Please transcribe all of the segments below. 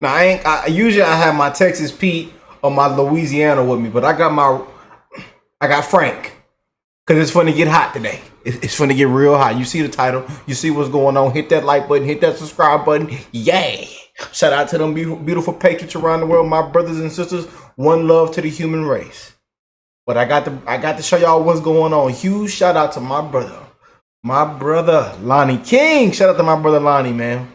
Now I usually I have my Texas Pete or my Louisiana with me, but I got Frank. Cause it's finna get hot today. It's finna get real hot. You see the title. You see what's going on. Hit that like button. Hit that subscribe button. Yay! Shout out to them beautiful patriots around the world, my brothers and sisters. One love to the human race. But I got to show y'all what's going on. Huge shout out to my brother Lonnie King. Shout out to my brother Lonnie, man.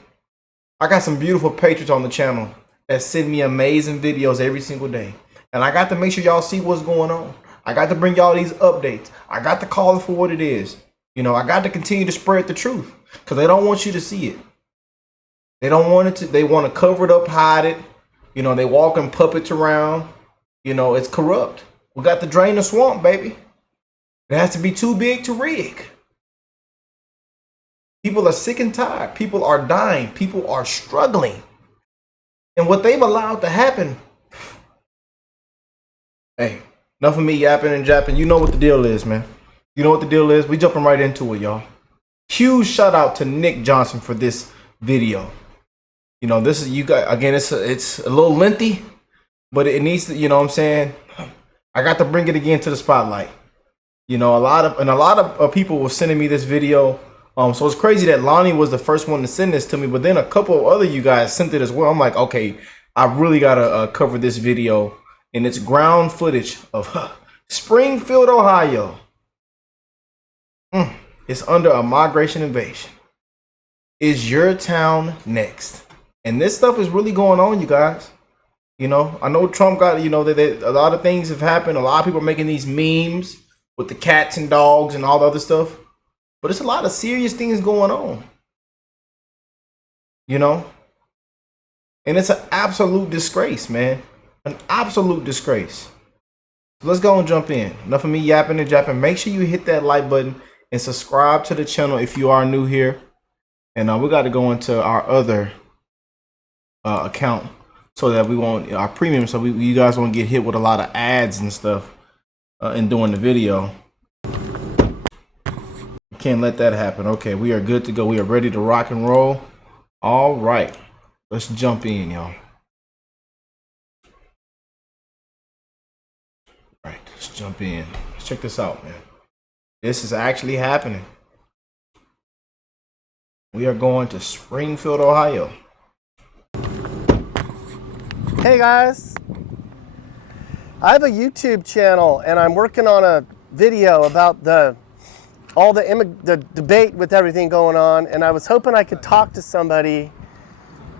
I got some beautiful patriots on the channel that send me amazing videos every single day, and I got to make sure y'all see what's going on. I got to bring y'all these updates. I got to call it for what it is. You know, I got to continue to spread the truth because they don't want you to see it. They don't want it to. They want to cover it up, hide it. You know, they walking puppets around. You know, it's corrupt. We got to drain the swamp, baby. It has to be too big to rig. People are sick and tired. People are dying. People are struggling. And what they've allowed to happen. Hey. Enough of me yapping and japping. You know what the deal is, man. You know what the deal is. We jumping right into it, y'all. Huge shout out to Nick Johnson for this video. You know, this is you guys again. It's a little lengthy, but it needs to. You know what I'm saying? I got to bring it again to the spotlight. You know, a lot of people were sending me this video. So it's crazy that Lonnie was the first one to send this to me, but then a couple of other you guys sent it as well. I'm like, okay, I really gotta cover this video. And it's ground footage of Springfield, Ohio. It's under a migration invasion. Is your town next? And this stuff is really going on, you guys. You know, I know Trump got, you know, a lot of things have happened. A lot of people are making these memes with the cats and dogs and all the other stuff. But it's a lot of serious things going on. You know? And it's an absolute disgrace, man. An absolute disgrace. So let's go and jump in. Enough of me yapping and japping. Make sure you hit that like button and subscribe to the channel if you are new here. And we got to go into our other account so that we won't, our premium, so you guys won't get hit with a lot of ads and stuff in doing the video. Can't let that happen. Okay, we are good to go. We are ready to rock and roll. All right, let's jump in, y'all. Right, let's jump in. Let's check this out, man. This is actually happening. We are going to Springfield, Ohio. Hey guys, I have a YouTube channel and I'm working on a video about the debate with everything going on, and I was hoping I could talk to somebody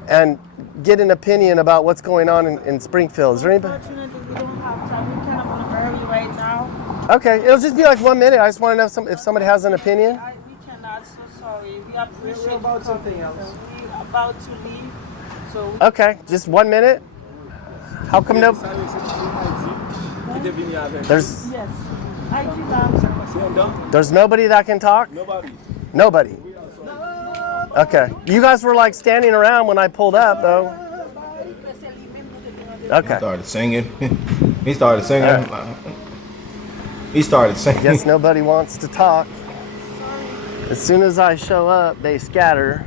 and get an opinion about what's going on in Springfield. Is there anybody? Unfortunately, we don't have time. We're kind of on a hurry right now. Okay, it'll just be like 1 minute. I just want to know if somebody has an opinion. We cannot, so sorry. We appreciate We're about something else. We're about to leave. So Okay, just 1 minute. How come no? There's yes. IG Labs. there's nobody that can talk. Nobody. Okay. You guys were like standing around when I pulled up, though. Okay. He started singing. He started singing. He started singing. Guess nobody wants to talk. As soon as I show up, they scatter.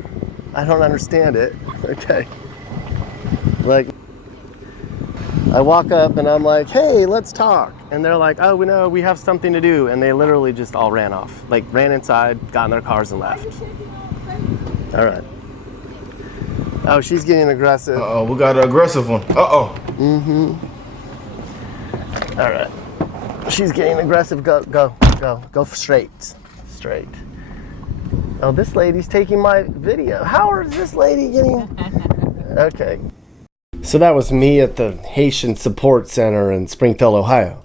I don't understand it. Okay. Like, I walk up and I'm like, hey, let's talk. And they're like, oh, we have something to do. And they literally just all ran off. Like, ran inside, got in their cars and left. All right. Oh, she's getting aggressive. Uh-oh, we got an aggressive one. Uh-oh. Mm-hmm. All right. She's getting aggressive. Go straight. Straight. Oh, this lady's taking my video. How is this lady getting... Okay. So that was me at the Haitian Support Center in Springfield, Ohio.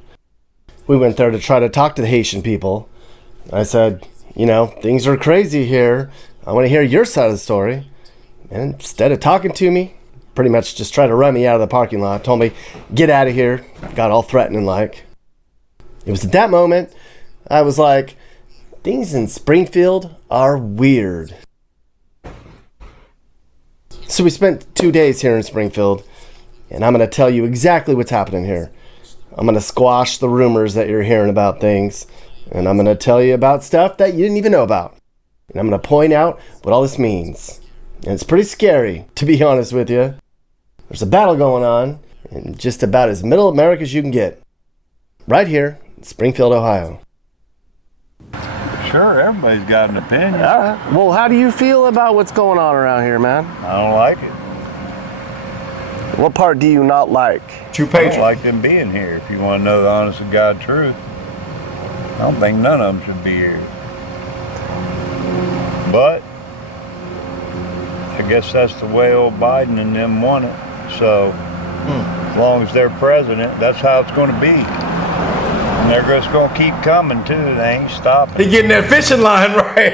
We went there to try to talk to the Haitian people. I said, you know, things are crazy here. I want to hear your side of the story. And instead of talking to me, pretty much just tried to run me out of the parking lot. Told me, get out of here. Got all threatening like. It was at that moment I was like, things in Springfield are weird. So we spent 2 days here in Springfield, and I'm going to tell you exactly what's happening here. I'm going to squash the rumors that you're hearing about things, and I'm going to tell you about stuff that you didn't even know about. And I'm going to point out what all this means. And it's pretty scary, to be honest with you. There's a battle going on in just about as middle America as you can get. Right here in Springfield, Ohio. Sure, everybody's got an opinion. All right. Well, how do you feel about what's going on around here, man? I don't like it. What part do you not like? True I patriot. don't like them being here. If you want to know the honest to God truth, I don't think none of them should be here. But I guess that's the way old Biden and them want it. So as long as they're president, that's how it's going to be. And they're just going to keep coming too. They ain't stopping. He getting that fishing line right.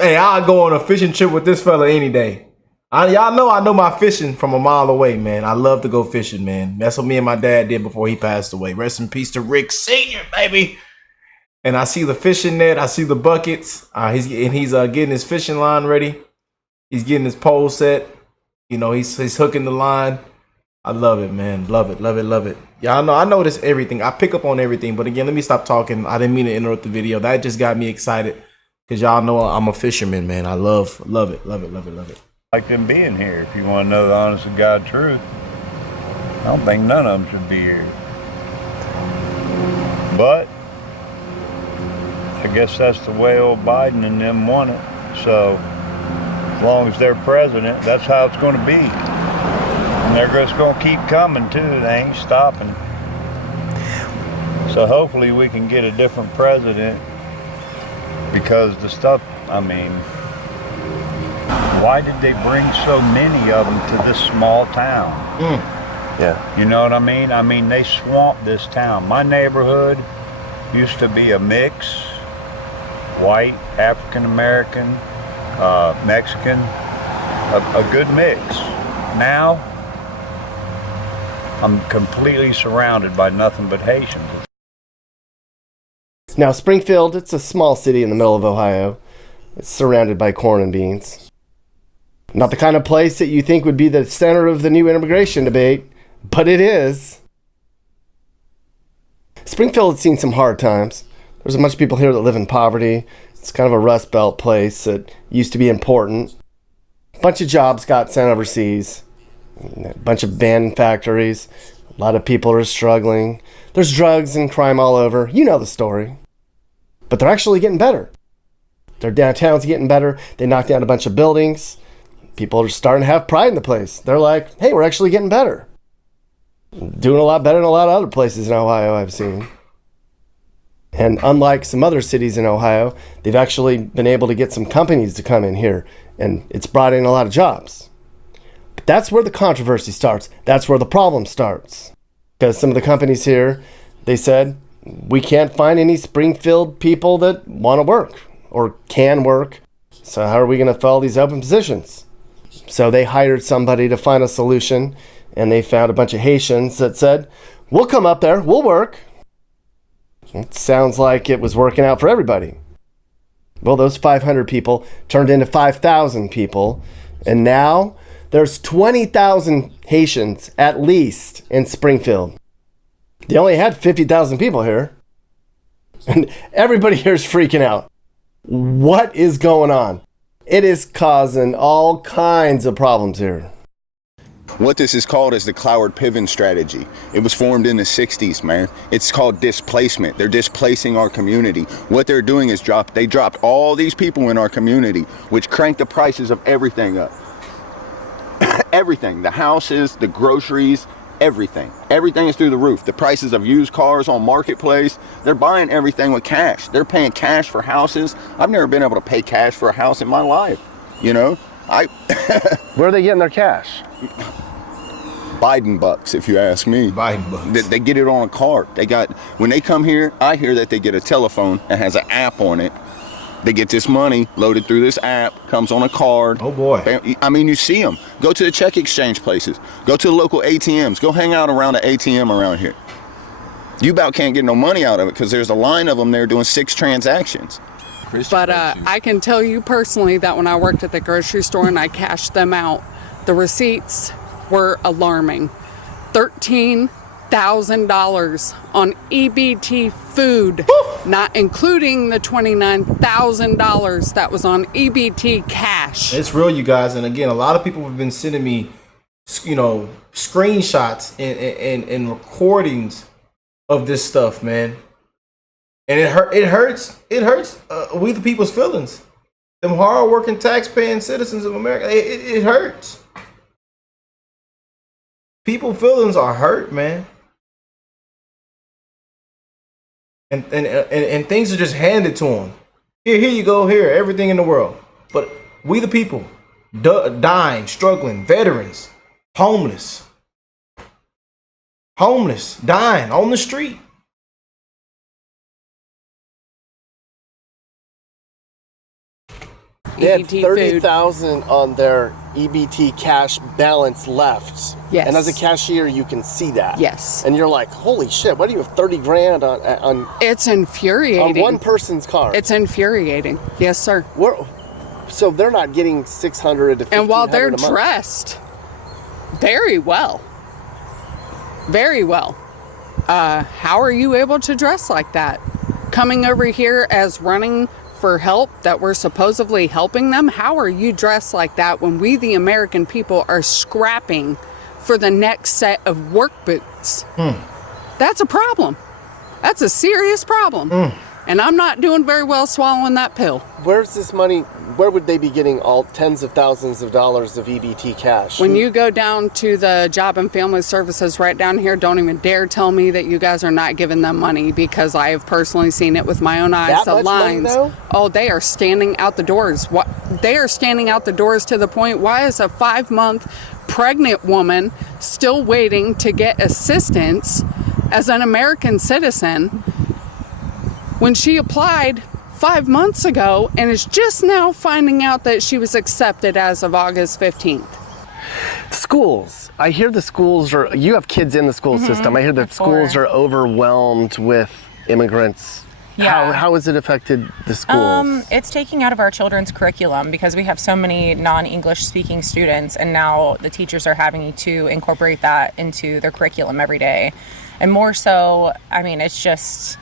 Hey, I'll go on a fishing trip with this fella any day. Y'all know I know my fishing from a mile away, man. I love to go fishing, man. That's what me and my dad did before he passed away. Rest in peace to Rick Sr., baby. And I see the fishing net. I see the buckets. He's getting his fishing line ready. He's getting his pole set. You know, he's hooking the line. I love it, man. Love it, love it, love it. Y'all know I notice everything. I pick up on everything. But again, let me stop talking. I didn't mean to interrupt the video. That just got me excited because y'all know I'm a fisherman, man. I love it, love it, love it, love it. Like them being here. If you want to know the honest to God truth, I don't think none of them should be here. But I guess that's the way old Biden and them want it. So as long as they're president, that's how it's going to be. And they're just going to keep coming too. They ain't stopping. So hopefully we can get a different president because the stuff, I mean, why did they bring so many of them to this small town? Yeah. You know what I mean? I mean, they swamped this town. My neighborhood used to be a mix, white, African-American, Mexican, a good mix. Now, I'm completely surrounded by nothing but Haitians. Now, Springfield, it's a small city in the middle of Ohio. It's surrounded by corn and beans. Not the kind of place that you think would be the center of the new immigration debate, but it is. Springfield has seen some hard times. There's a bunch of people here that live in poverty. It's kind of a Rust Belt place that used to be important. A bunch of jobs got sent overseas. A bunch of abandoned factories. A lot of people are struggling. There's drugs and crime all over. You know the story. But they're actually getting better. Their downtown's getting better. They knocked down a bunch of buildings. People are starting to have pride in the place. They're like, hey, we're actually getting better. Doing a lot better than a lot of other places in Ohio I've seen. And unlike some other cities in Ohio, they've actually been able to get some companies to come in here. And it's brought in a lot of jobs. But that's where the controversy starts. That's where the problem starts. Because some of the companies here, they said, we can't find any Springfield people that want to work or can work. So how are we going to fill these open positions? So they hired somebody to find a solution, and they found a bunch of Haitians that said, we'll come up there, we'll work. It sounds like it was working out for everybody. Well, those 500 people turned into 5,000 people, and now there's 20,000 Haitians at least in Springfield. They only had 50,000 people here, and everybody here is freaking out. What is going on? It is causing all kinds of problems here. What this is called is the Cloward Piven strategy. It was formed in the 60s, man. It's called displacement. They're displacing our community. What they're doing is they dropped all these people in our community, which cranked the prices of everything up. Everything, the houses, the groceries, everything. Everything is through the roof. The prices of used cars on Marketplace, they're buying everything with cash. They're paying cash for houses. I've never been able to pay cash for a house in my life, you know? Where are they getting their cash? Biden bucks, if you ask me. Biden bucks. They get it on a card. When they come here, I hear that they get a telephone that has an app on it. They get this money loaded through this app, comes on a card. Oh boy. I mean, you see them. Go to the check exchange places. Go to the local ATMs. Go hang out around the ATM around here. You about can't get no money out of it because there's a line of them there doing 6 transactions. But I can tell you personally that when I worked at the grocery store and I cashed them out, the receipts were alarming. 13 $29,000 on EBT food, not including the $29,000 that was on EBT cash. It's real, you guys. And again, a lot of people have been sending me, you know, screenshots and recordings of this stuff, man. And it hurts we the people's feelings. Them hard-working, tax-paying citizens of America. It hurts. People's feelings are hurt, man. And things are just handed to them. Here you go, here, everything in the world. But we the people, dying, struggling, veterans, homeless, dying on the street. They had EBT 30,000 on their EBT cash balance left. Yes. And as a cashier, you can see that. Yes. And you're like, holy shit, why do you have 30 grand on It's infuriating. on one person's card? It's infuriating. Yes, sir. So they're not getting 600 to 1,500 And while they're a month. dressed very well, how are you able to dress like that? Coming over here as running for help that we're supposedly helping them, how are you dressed like that when we the American people are scrapping for the next set of work boots? That's a problem. That's a serious problem. And I'm not doing very well swallowing that pill. Where's this money? Where would they be getting all tens of thousands of dollars of EBT cash? When you go down to the Job and Family Services right down here, don't even dare tell me that you guys are not giving them money, because I have personally seen it with my own eyes. That much money, though? Oh, they are standing out the doors. They are standing out the doors to the point, why is a 5-month pregnant woman still waiting to get assistance as an American citizen when she applied 5 months ago and is just now finding out that she was accepted as of August 15th? Schools. I hear the schools are, you have kids in the school system. I hear that schools are overwhelmed with immigrants. Yeah. How has it affected the schools? It's taking out of our children's curriculum because we have so many non-English speaking students, and now the teachers are having to incorporate that into their curriculum every day. And more so, I mean, it's just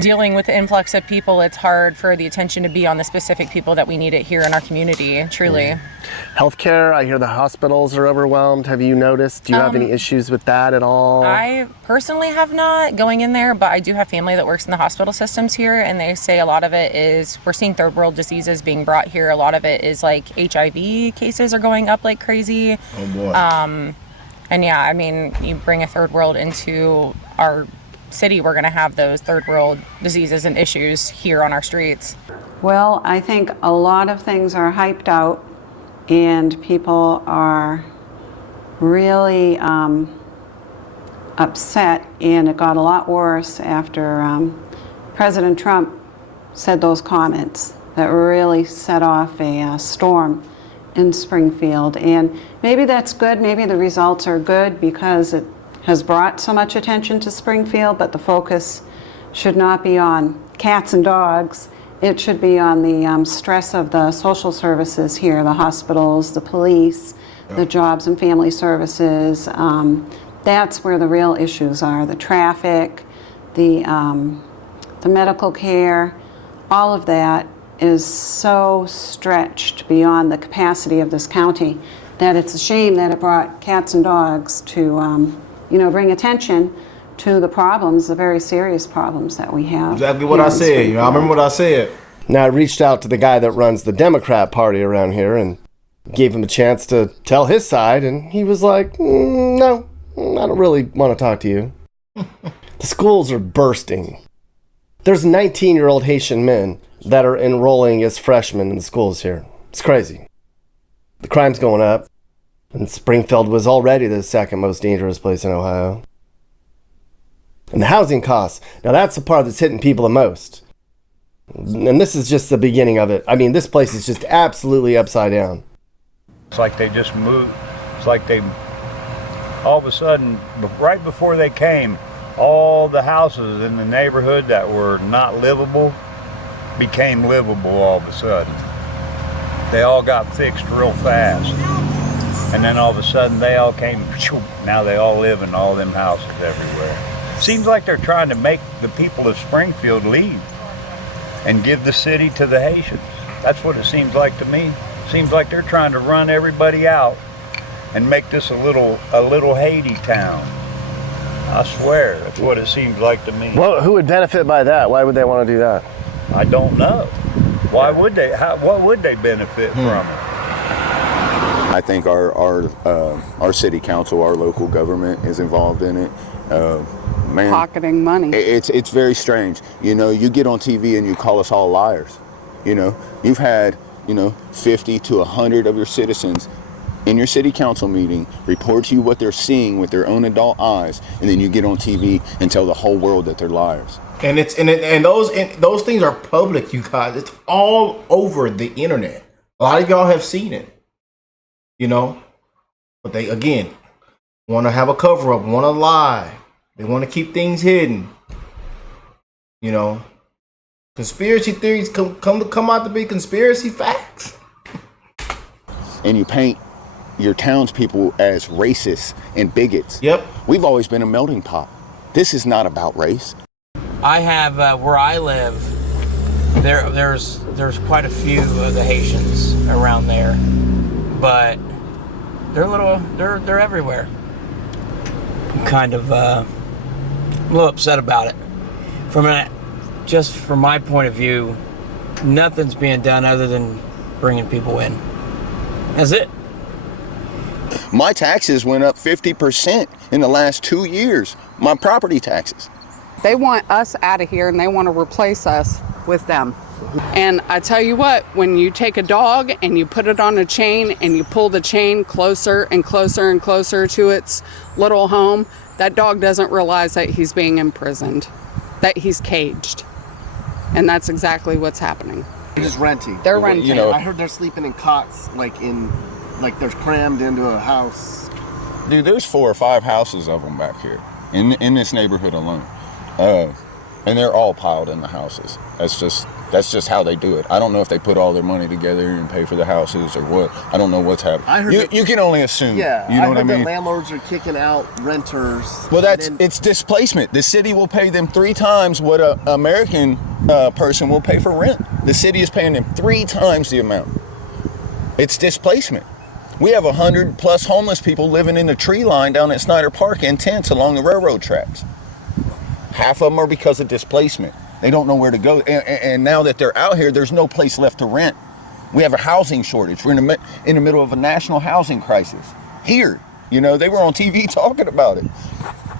dealing with the influx of people. It's hard for the attention to be on the specific people that we need it here in our community, truly. Healthcare, I hear the hospitals are overwhelmed. Have you noticed? Do you have any issues with that at all? I personally have not going in there, but I do have family that works in the hospital systems here, and they say a lot of it is, we're seeing third world diseases being brought here. A lot of it is like HIV cases are going up like crazy. Oh boy. And yeah, I mean, you bring a third world into our city, we're going to have those third world diseases and issues here on our streets. Well, I think a lot of things are hyped out, and people are really upset, and it got a lot worse after President Trump said those comments that really set off a storm in Springfield. And maybe that's good, maybe the results are good because it has brought so much attention to Springfield, but the focus should not be on cats and dogs. It should be on the stress of the social services here, the hospitals, the police, the jobs and family services. That's where the real issues are, the traffic, the medical care. All of that is so stretched beyond the capacity of this county that it's a shame that it brought cats and dogs to bring attention to the problems, the very serious problems that we have. Exactly what I said. I remember what I said. Now, I reached out to the guy that runs the Democrat Party around here and gave him a chance to tell his side, and he was like, no, I don't really want to talk to you. The schools are bursting. There's 19-year-old Haitian men that are enrolling as freshmen in the schools here. It's crazy. The crime's going up. And Springfield was already the second most dangerous place in Ohio. And the housing costs. Now that's the part that's hitting people the most. And this is just the beginning of it. I mean, this place is just absolutely upside down. It's like they just moved. It's like they, all of a sudden, right before they came, all the houses in the neighborhood that were not livable became livable all of a sudden. They all got fixed real fast. And then all of a sudden they all came, now they all live in all them houses everywhere. Seems like they're trying to make the people of Springfield leave and give the city to the Haitians. That's what it seems like to me. Seems like they're trying to run everybody out and make this a little Haiti town. I swear, that's what it seems like to me. Well, who would benefit by that? Why would they want to do that? I don't know. Why would they? What would they benefit from it? I think our city council, our local government is involved in it. Man, Pocketing money. it's very strange. You know, you get on TV and you call us all liars. You know, you've had 50 to 100 of your citizens in your city council meeting report to you what they're seeing with their own adult eyes, and then you get on TV and tell the whole world that they're liars. And those things are public, you guys. It's all over the internet. A lot of y'all have seen it, but they again want to have a cover up, want to lie, they want to keep things hidden. Conspiracy theories come out to be conspiracy facts. And you paint your townspeople as racists and bigots. Yep. We've always been a melting pot. This is not about race. I have where I live. There's quite a few of the Haitians around there, but they're everywhere. I'm kind of a little upset about it. Just from my point of view, nothing's being done other than bringing people in. That's it. My taxes went up 50% in the last 2 years. My property taxes. They want us out of here and they want to replace us with them. And I tell you what, when you take a dog and you put it on a chain and you pull the chain closer and closer and closer to its little home, that dog doesn't realize that he's being imprisoned, that he's caged. And that's exactly what's happening. They're just renting. They're renting. I heard they're sleeping in cots, like they're crammed into a house. Dude, there's 4 or 5 houses of them back here in this neighborhood alone. And they're all piled in the houses. That's just how they do it. I don't know if they put all their money together and pay for the houses or what. I don't know what's happening. You can only assume. Yeah, you know what I heard mean? that landlords are kicking out renters. Well, it's displacement. The city will pay them 3 times what an American person will pay for rent. The city is paying them 3 times the amount. It's displacement. We have 100+ homeless people living in the tree line down at Snyder Park in tents along the railroad tracks. Half of them are because of displacement. They don't know where to go. And now that they're out here, there's no place left to rent. We have a housing shortage. We're in the middle of a national housing crisis. Here, they were on TV talking about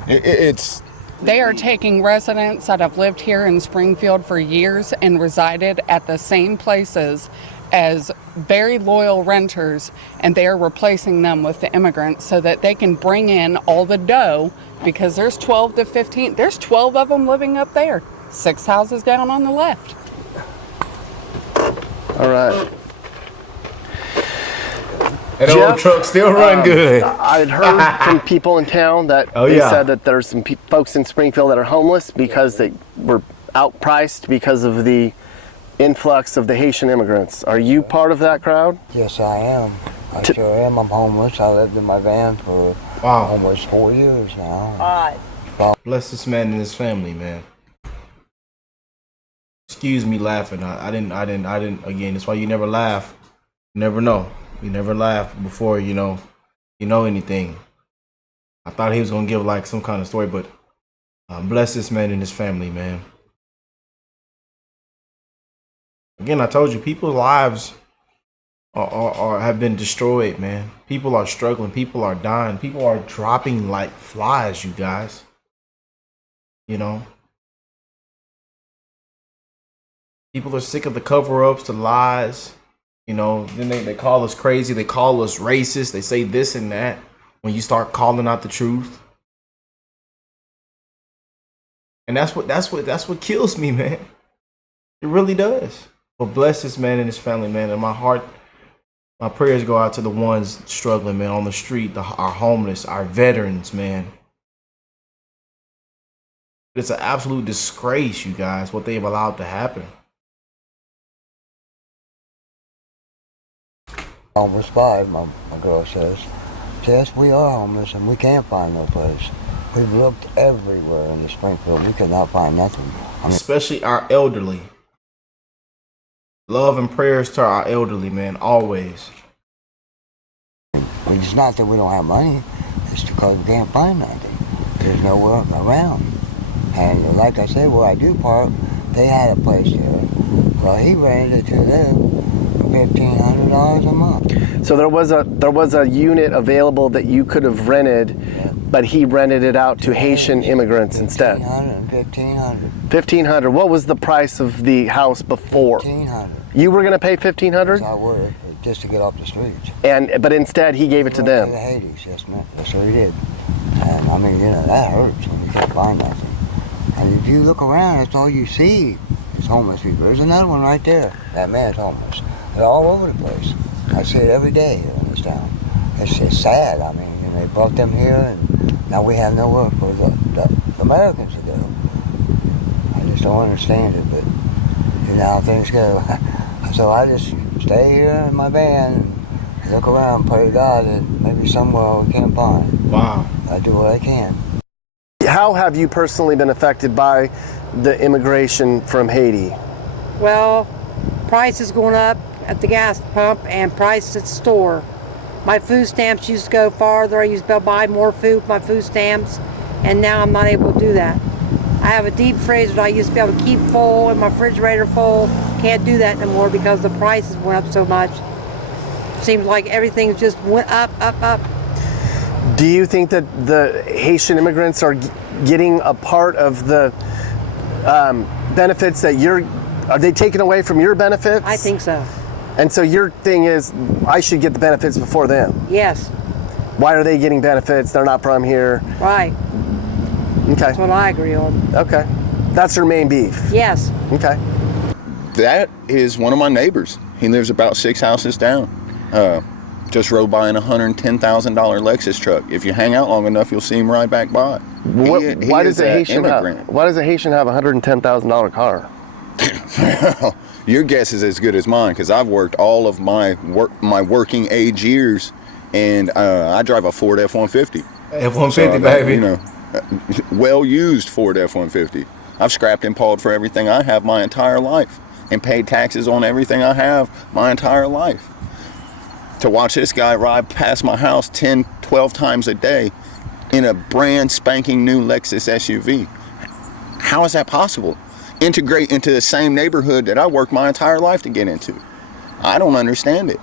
it. They are taking residents that have lived here in Springfield for years and resided at the same places as very loyal renters, and they are replacing them with the immigrants so that they can bring in all the dough, because there's 12 to 15, there's 12 of them living up there, 6 houses down on the left. All right. That old truck still run good. I had heard from people in town that they said that there's some folks in Springfield that are homeless because they were outpriced because of the influx of the Haitian immigrants. Are you part of that crowd? Yes, I am. I sure am. I'm homeless. I lived in my van for almost 4 years now. Bless this man and his family, man. Excuse me laughing. I didn't. Again, that's why you never laugh. You never know. You never laugh before you know anything. I thought he was gonna give like some kind of story, but bless this man and his family, man. Again, I told you, people's lives have been destroyed, man. People are struggling. People are dying. People are dropping like flies, you guys. People are sick of the cover-ups, the lies. Then they call us crazy. They call us racist. They say this and that when you start calling out the truth. And that's what kills me, man. It really does. But bless this man and his family, man. And my prayers go out to the ones struggling, man, on the street, our homeless, our veterans, man. It's an absolute disgrace, you guys, what they've allowed to happen. Homeless by, my girl says. Yes, we are homeless and we can't find no place. We've looked everywhere in the Springfield. We could not find nothing. Especially our elderly. Love and prayers to our elderly, man, always. It's not that we don't have money. It's because we can't find nothing. There's nowhere around. And like I said, where I do park, they had a place there. Well, he rented it to them for $1,500 a month. So there was a unit available that you could have rented, but he rented it out to Haitian immigrants instead. $1,500. What was the price of the house before? $1,500. You were going to pay $1,500? I would, just to get off the streets. But instead he gave it to them. The Hades, yes, man. That's what he did. And I mean, you know, that hurts when you can't find nothing. And if you look around, that's all you see is homeless people. There's another one right there. That man's homeless. They're all over the place. I see it every day here in this town. It's just sad. I mean, they brought them here, and now we have nowhere for the Americans to go. I just don't understand it, but you know how things go. So I just stay here in my van and look around, pray to God that maybe somewhere we can find. Wow. I do what I can. How have you personally been affected by the immigration from Haiti? Well, prices going up at the gas pump and prices at the store. My food stamps used to go farther. I used to buy more food with my food stamps, and now I'm not able to do that. I have a deep freezer that I used to be able to keep full and my refrigerator full. Can't do that anymore because the prices went up so much. Seems like everything just went up, up, up. Do you think that the Haitian immigrants are getting a part of the benefits that are they taking away from your benefits? I think so. And so your thing is, I should get the benefits before them? Yes. Why are they getting benefits? They're not from here. Right. Okay. That's what I agree on. Okay. That's their main beef? Yes. Okay. That is one of my neighbors. He lives about 6 houses down. Just rode by in a $110,000 Lexus truck. If you hang out long enough, you'll see him ride back by. Why does a Haitian have a $110,000 car? Well, your guess is as good as mine, because I've worked all of my working age years, and I drive a Ford F-150. F-150, so, baby. You know, well-used Ford F-150. I've scrapped and pawed for everything I have my entire life, and paid taxes on everything I have my entire life. To watch this guy ride past my house 10, 12 times a day in a brand spanking new Lexus SUV. How is that possible? Integrate into the same neighborhood that I worked my entire life to get into. I don't understand it.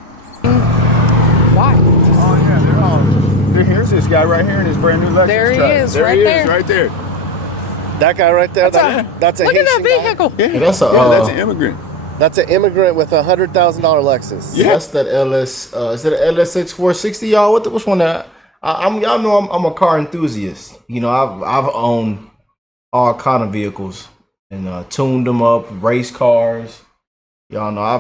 Why? Oh yeah, here's this guy right here in his brand new Lexus There he truck. is, there right he there. is, right there. That guy right there? That's a look at that Haitian guy? vehicle. Yeah, that's that's an immigrant. That's an immigrant with a $100,000 Lexus. Yeah, that's that LS. Is that an LSX 460, y'all? Which one? Y'all know I'm a car enthusiast. You know, I've owned all kind of vehicles and tuned them up, race cars. Y'all know I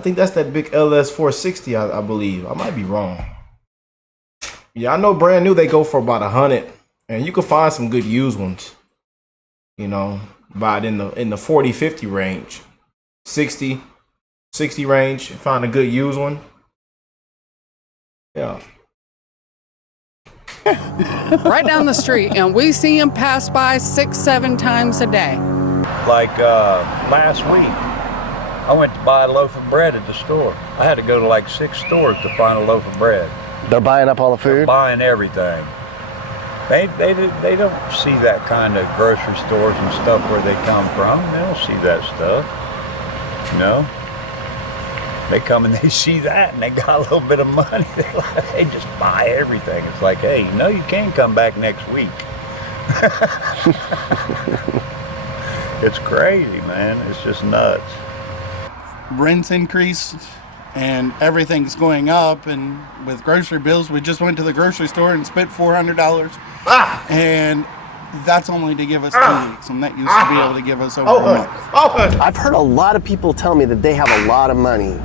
think that's that big LS 460. I believe. I might be wrong. Yeah, I know brand new they go for about 100, and you can find some good used ones. You know. About in the 40-50 range, 60 range. Find a good used one. Yeah. Right down the street, and we see him pass by 6-7 times a day. Like last week, I went to buy a loaf of bread at the store. I had to go to like 6 stores to find a loaf of bread. They're buying up all the food? They're buying everything. They don't see that kind of grocery stores and stuff where they come from. They don't see that stuff, you know. They come and they see that and they got a little bit of money. They just buy everything. It's like, hey, you know, you can come back next week. It's crazy, man. It's just nuts. Rents increased and everything's going up, and with grocery bills, we just went to the grocery store and spent $400. And that's only to give us 2 weeks, and that used to be able to give us over a month. I've heard a lot of people tell me that they have a lot of money.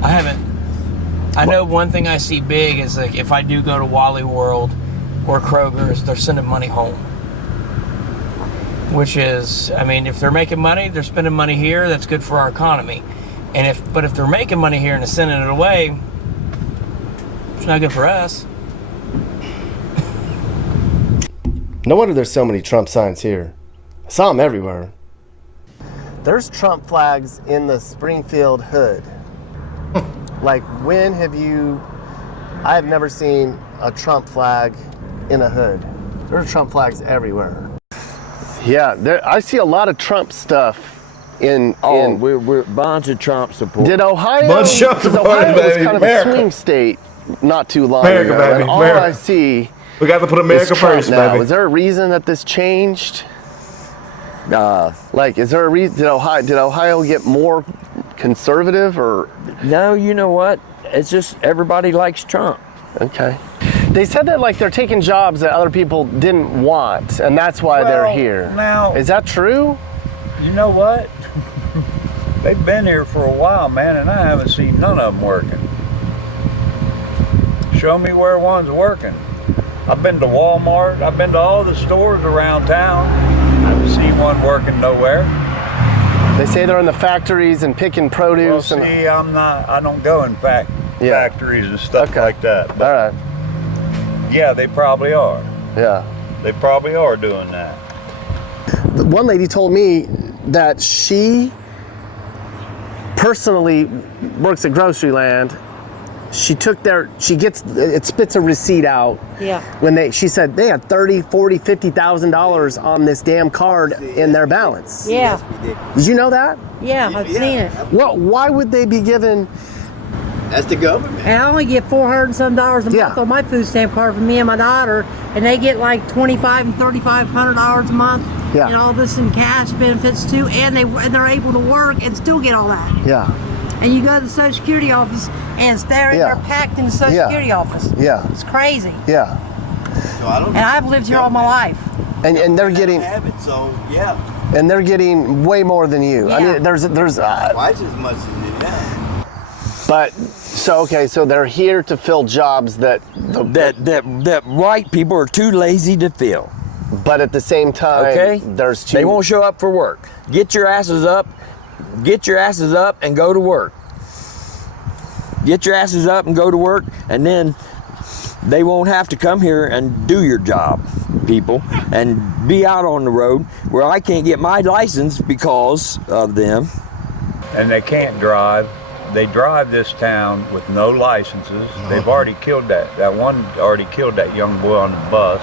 I haven't. I know one thing I see big is like if I do go to Wally World or Kroger's, they're sending money home. Which is, I mean, if they're making money, they're spending money here, that's good for our economy. But if they're making money here and sending it away, it's not good for us. No wonder there's so many Trump signs here. I saw them everywhere. There's Trump flags in the Springfield hood. Like, when have you... I have never seen a Trump flag in a hood. There are Trump flags everywhere. Yeah, I see a lot of Trump stuff we're a bunch of Trump supporters. Did Ohio... Bunch of Ohio supporters, was baby. kind of America. a swing state not too long America, ago. baby. And all America. I see... We got to put America is Trump first, now. baby. Is there a reason that this changed? Like, is there a reason? Did Ohio get more conservative, or? No, you know what? It's just everybody likes Trump. Okay. They said that like they're taking jobs that other people didn't want, and that's why they're here. Now, is that true? You know what? They've been here for a while, man, and I haven't seen none of them working. Show me where one's working. I've been to Walmart. I've been to all the stores around town. I haven't seen one working nowhere. They say they're in the factories and picking produce. Well, see, I don't go in factories and stuff like that. But all right. Yeah, they probably are. Yeah. They probably are doing that. One lady told me that she personally works at Groceryland. It spits a receipt out. Yeah. She said they had $30,000, $40,000, $50,000 on this damn card in their balance. Yeah. Did you know that? Yeah, I've seen it. Well, why would they be given? That's the government. And I only get $400 and some a month on my food stamp card for me and my daughter, and they get like $2,500 and $3,500 a month. Yeah. And all this in cash benefits too, and they're able to work and still get all that. Yeah. And you go to the Social Security office, and they're packed in the Social Security office. Yeah. It's crazy. Yeah. And I've lived here all my life. And they're getting. So yeah. And they're getting way more than you. Yeah. I mean, there's. Twice as much as you now. But so they're here to fill jobs that white people are too lazy to fill. But at the same time, they won't show up for work. Get your asses up and go to work. Get your asses up and go to work, and then they won't have to come here and do your job, people, and be out on the road where I can't get my license because of them. And they can't drive. They drive this town with no licenses. They've already killed that one already killed that young boy on the bus.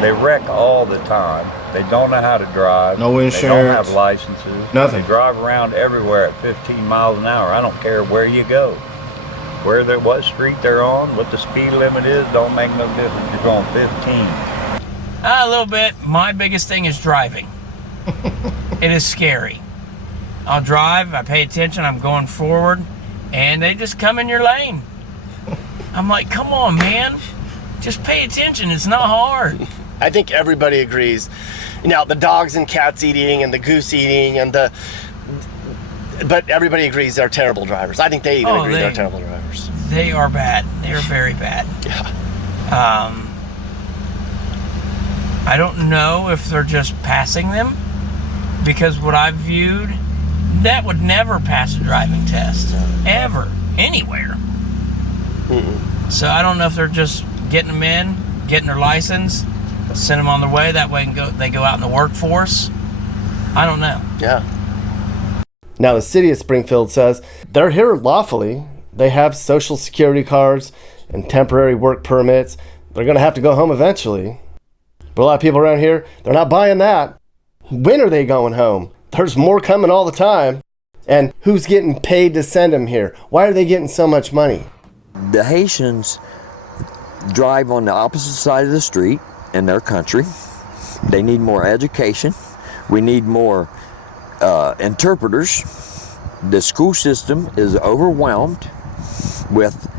They wreck all the time. They don't know how to drive. No insurance. They don't have licenses. Nothing. They drive around everywhere at 15 miles an hour. I don't care where you go. What street they're on, what the speed limit is, don't make no difference. You're going 15. A little bit. My biggest thing is driving. It is scary. I'll drive, I pay attention, I'm going forward, and they just come in your lane. I'm like, come on, man. Just pay attention. It's not hard. I think everybody agrees. You know, the dogs and cats eating and the goose eating and but everybody agrees they're terrible drivers. I think they even agree they're terrible drivers. They are bad. They are very bad. Yeah. I don't know if they're just passing them, because what I've viewed, that would never pass a driving test. Ever. Anywhere. Mm-mm. So I don't know if they're just getting them in, getting their license, send them on their way, that way they go out in the workforce. I don't know. Yeah. Now the city of Springfield says they're here lawfully. They have social security cards and temporary work permits. They're going to have to go home eventually. But a lot of people around here, they're not buying that. When are they going home? There's more coming all the time. And who's getting paid to send them here? Why are they getting so much money? The Haitians drive on the opposite side of the street in their country. They need more education. We need more interpreters. The school system is overwhelmed with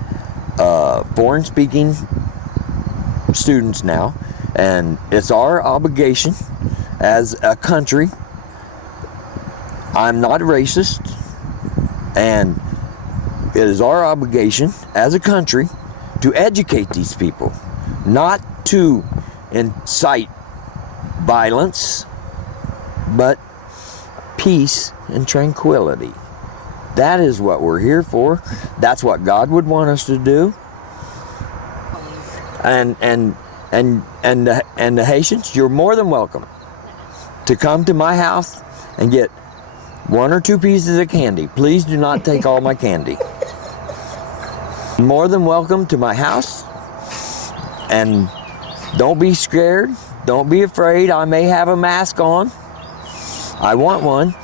foreign-speaking students now, and it's our obligation as a country. I'm not racist, and it is our obligation as a country to educate these people, not to incite violence, but peace and tranquility. That is what we're here for. That's what God would want us to do. And the Haitians, you're more than welcome to come to my house and get 1 or 2 pieces of candy. Please do not take all my candy. More than welcome to my house. And don't be scared. Don't be afraid. I may have a mask on. I want one.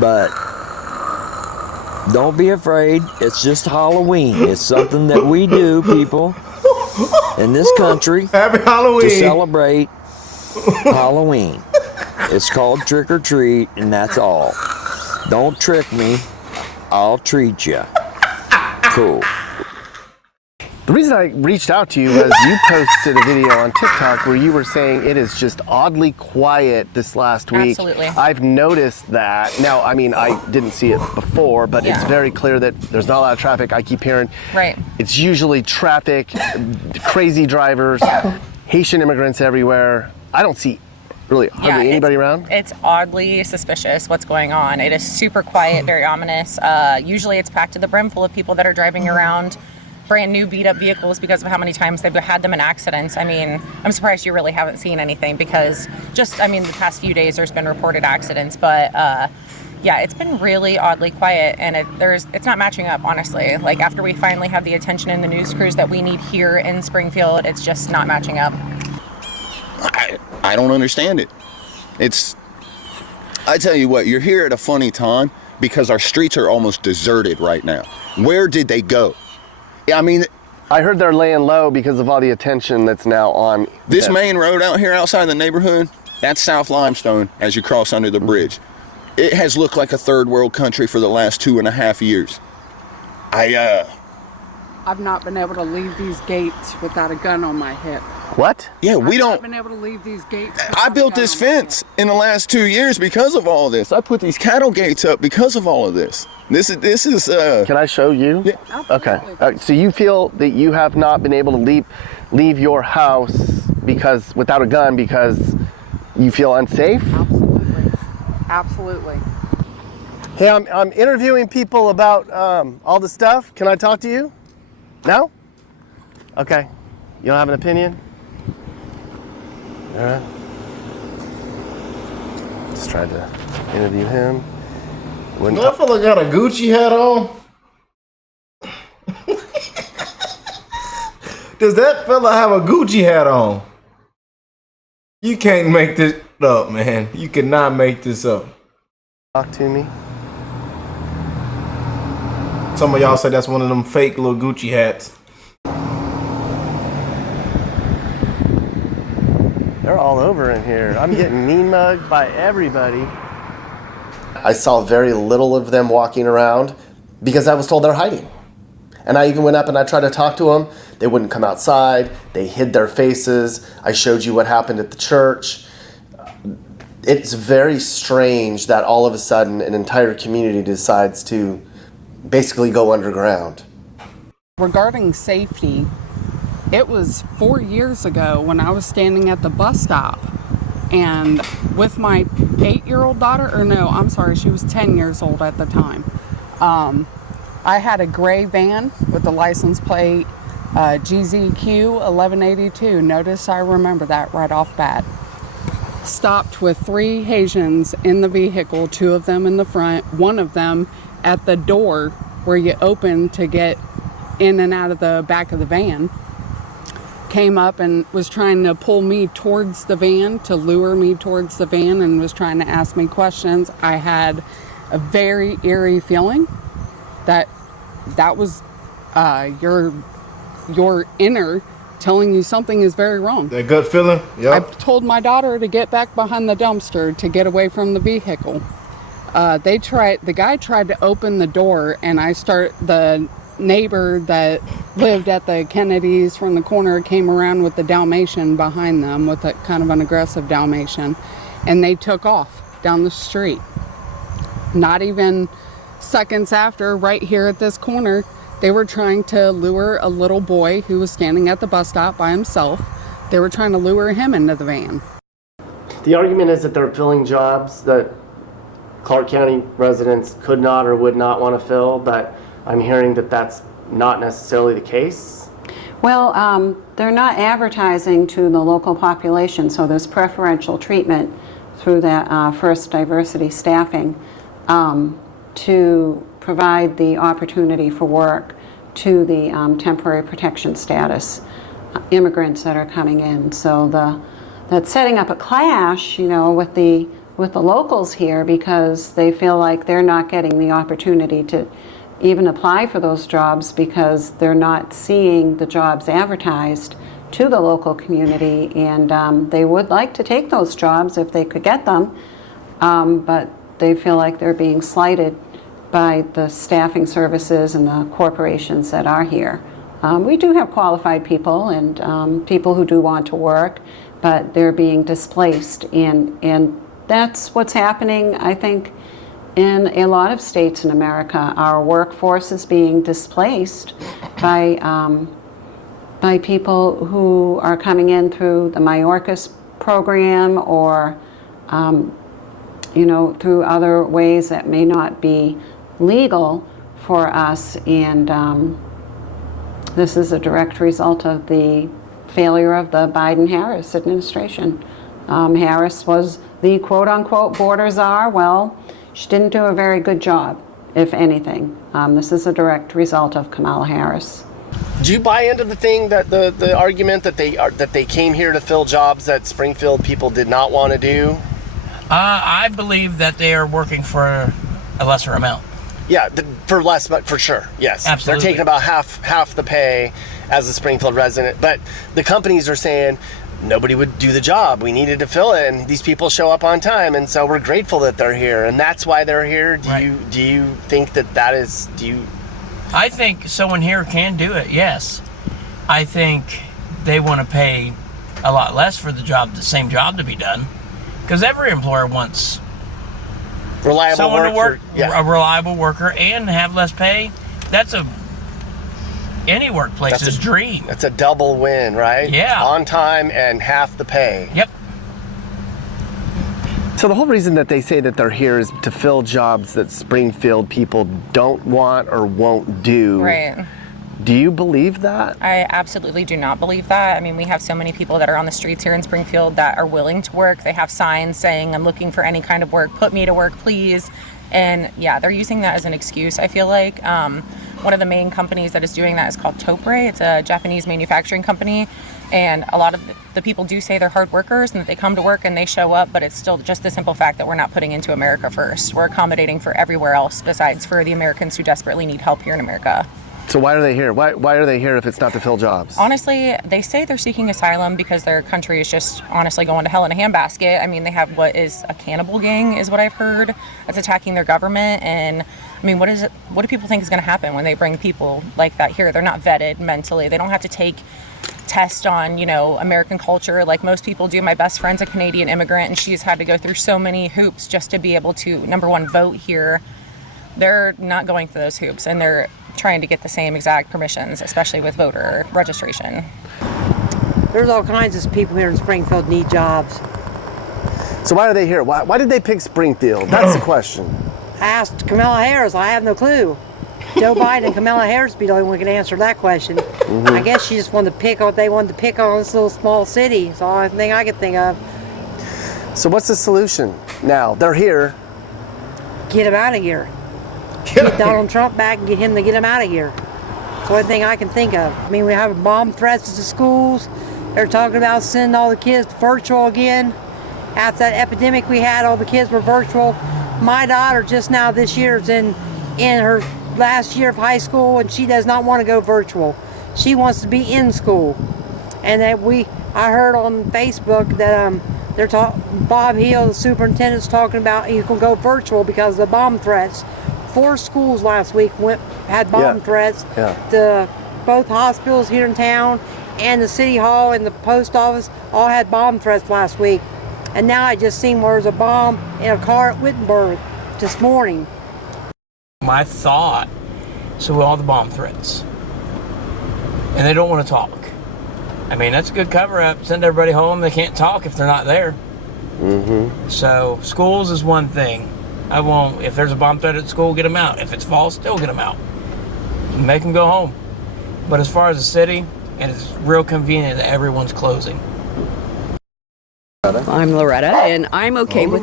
But don't be afraid. It's just Halloween. It's something that we do, people, in this country. Happy Halloween. To celebrate Halloween. It's called trick or treat, and that's all. Don't trick me. I'll treat you. Cool. The reason I reached out to you was you posted a video on TikTok where you were saying it is just oddly quiet this last week. Absolutely. I've noticed that. Now, I mean, I didn't see it before, but it's very clear that there's not a lot of traffic. I keep hearing it's usually traffic, crazy drivers, Haitian immigrants everywhere. I don't see really hardly anybody around. It's oddly suspicious what's going on. It is super quiet, very ominous. Usually it's packed to the brim full of people that are driving around brand new beat up vehicles because of how many times they've had them in accidents. I mean, I'm surprised you really haven't seen anything because the past few days there's been reported accidents, but yeah, it's been really oddly quiet, and it's not matching up, honestly. Like, after we finally have the attention in the news crews that we need here in Springfield, it's just not matching up. I don't understand it. I tell you what, you're here at a funny time because our streets are almost deserted right now. Where did they go? I mean, I heard they're laying low because of all the attention that's now on this main road out here outside the neighborhood. That's South Limestone as you cross under the bridge. It has looked like a third world country for the last 2.5 years. I've not been able to leave these gates without a gun on my hip. What? Yeah, I've not been able to leave these gates. I built this fence in the last 2 years because of all this. I put these cattle gates up because of all of this. This is. Can I show you? Yeah. Okay. So you feel that you have not been able to leave your house without a gun because you feel unsafe? Absolutely. Hey, I'm interviewing people about all the stuff. Can I talk to you? No? Okay. You don't have an opinion? All right. Just tried to interview him. That fella got a Gucci hat on. Does that fella have a Gucci hat on? You can't make this up, man. You cannot make this up. Talk to me. Some of y'all say that's one of them fake little Gucci hats. They're all over in here. I'm getting mean mugged by everybody. I saw very little of them walking around because I was told they're hiding. And I even went up and I tried to talk to them. They wouldn't come outside. They hid their faces. I showed you what happened at the church. It's very strange that all of a sudden an entire community decides to basically go underground. Regarding safety, it was 4 years ago when I was standing at the bus stop and with my 8-year-old daughter, she was 10 years old at the time. I had a gray van with the license plate GZQ 1182. Notice I remember that right off bat. Stopped with 3 Haitians in the vehicle, 2 of them in the front, 1 of them at the door where you open to get in and out of the back of the van. Came up and was trying to pull me towards the van, to lure me towards the van, and was trying to ask me questions. I had a very eerie feeling that was your inner telling you something is very wrong. That gut feeling? Yep. I told my daughter to get back behind the dumpster to get away from the vehicle. The guy tried to open the door, and the neighbor that lived at the Kennedys from the corner came around with the Dalmatian behind them, with a kind of an aggressive Dalmatian, and they took off down the street. Not even seconds after, right here at this corner, they were trying to lure a little boy who was standing at the bus stop by himself. They were trying to lure him into the van. The argument is that they're filling jobs that Clark County residents could not or would not want to fill, but I'm hearing that that's not necessarily the case. Well, they're not advertising to the local population, so there's preferential treatment through that first diversity staffing to provide the opportunity for work to the temporary protection status immigrants that are coming in. So that's setting up a clash, you know, with the locals here, because they feel like they're not getting the opportunity to even apply for those jobs because they're not seeing the jobs advertised to the local community, and they would like to take those jobs if they could get them, but they feel like they're being slighted by the staffing services and the corporations that are here. We do have qualified people and people who do want to work, but they're being displaced, and that's what's happening, I think, in a lot of states in America. Our workforce is being displaced by people who are coming in through the Mayorkas program or you know, through other ways that may not be legal for us, and this is a direct result of the failure of the Biden-Harris administration. Harris was the quote-unquote border czar. Well, she didn't do a very good job, if anything. This is a direct result of Kamala Harris. Do you buy into the thing that the argument that they came here to fill jobs that Springfield people did not want to do? I believe that they are working for a lesser amount. Yeah, for less, but for sure, yes. Absolutely. They're taking about half the pay as a Springfield resident, but the companies are saying nobody would do the job. We needed to fill it, and these people show up on time, and so we're grateful that they're here, and that's why they're here. Do you think that is? I think someone here can do it. Yes, I think they want to pay a lot less for the same job to be done, because every employer wants reliable someone to work, yeah. a reliable worker, and have less pay. That's any workplace's dream. That's a double win, right? Yeah. On time and half the pay. Yep. So the whole reason that they say that they're here is to fill jobs that Springfield people don't want or won't do. Right. Do you believe that? I absolutely do not believe that. I mean, we have so many people that are on the streets here in Springfield that are willing to work. They have signs saying, I'm looking for any kind of work, put me to work, please. And yeah, they're using that as an excuse, I feel like. One of the main companies that is doing that is called Topre. It's a Japanese manufacturing company. And a lot of the people do say they're hard workers and that they come to work and they show up, but it's still just the simple fact that we're not putting into America first. We're accommodating for everywhere else besides for the Americans who desperately need help here in America. So why are they here? Why are they here if it's not to fill jobs? Honestly, they say they're seeking asylum because their country is just honestly going to hell in a handbasket. I mean, they have what is a cannibal gang, is what I've heard, that's attacking their government. And I mean, what do people think is going to happen when they bring people like that here? They're not vetted mentally. They don't have to take tests on, you know, American culture like most people do. My best friend's a Canadian immigrant, and she's had to go through so many hoops just to be able to, number one, vote here. They're not going through those hoops, and they're trying to get the same exact permissions, especially with voter registration. There's all kinds of people here in Springfield need jobs. So why are they here? Why did they pick Springfield? That's the question. I asked Kamala Harris. I have no clue. Joe Biden and Kamala Harris be the only one who can answer that question. Mm-hmm. I guess she just wanted to pick on. They wanted to pick on this little small city. It's the only thing I could think of. So what's the solution now? They're here. Get them out of here. Get Donald Trump back and get him out of here. It's the only thing I can think of. I mean, we have bomb threats to schools. They're talking about sending all the kids virtual again. After that epidemic we had, all the kids were virtual. My daughter just now this year is in her last year of high school, and she does not want to go virtual. She wants to be in school. And that I heard on Facebook that Bob Hill, the superintendent's talking about he's going to go virtual because of the bomb threats. 4 schools last week had bomb threats. Yeah. Both hospitals here in town and the city hall and the post office all had bomb threats last week. And now I just seen where there's a bomb in a car at Wittenberg this morning. My thought, so all the bomb threats, and they don't want to talk. I mean, that's a good cover-up. Send everybody home. They can't talk if they're not there. Mm-hmm. So schools is one thing. I won't. If there's a bomb threat at school, get them out. If it's false, still get them out. Make them go home. But as far as the city, it's real convenient that everyone's closing. I'm Loretta, and I'm okay with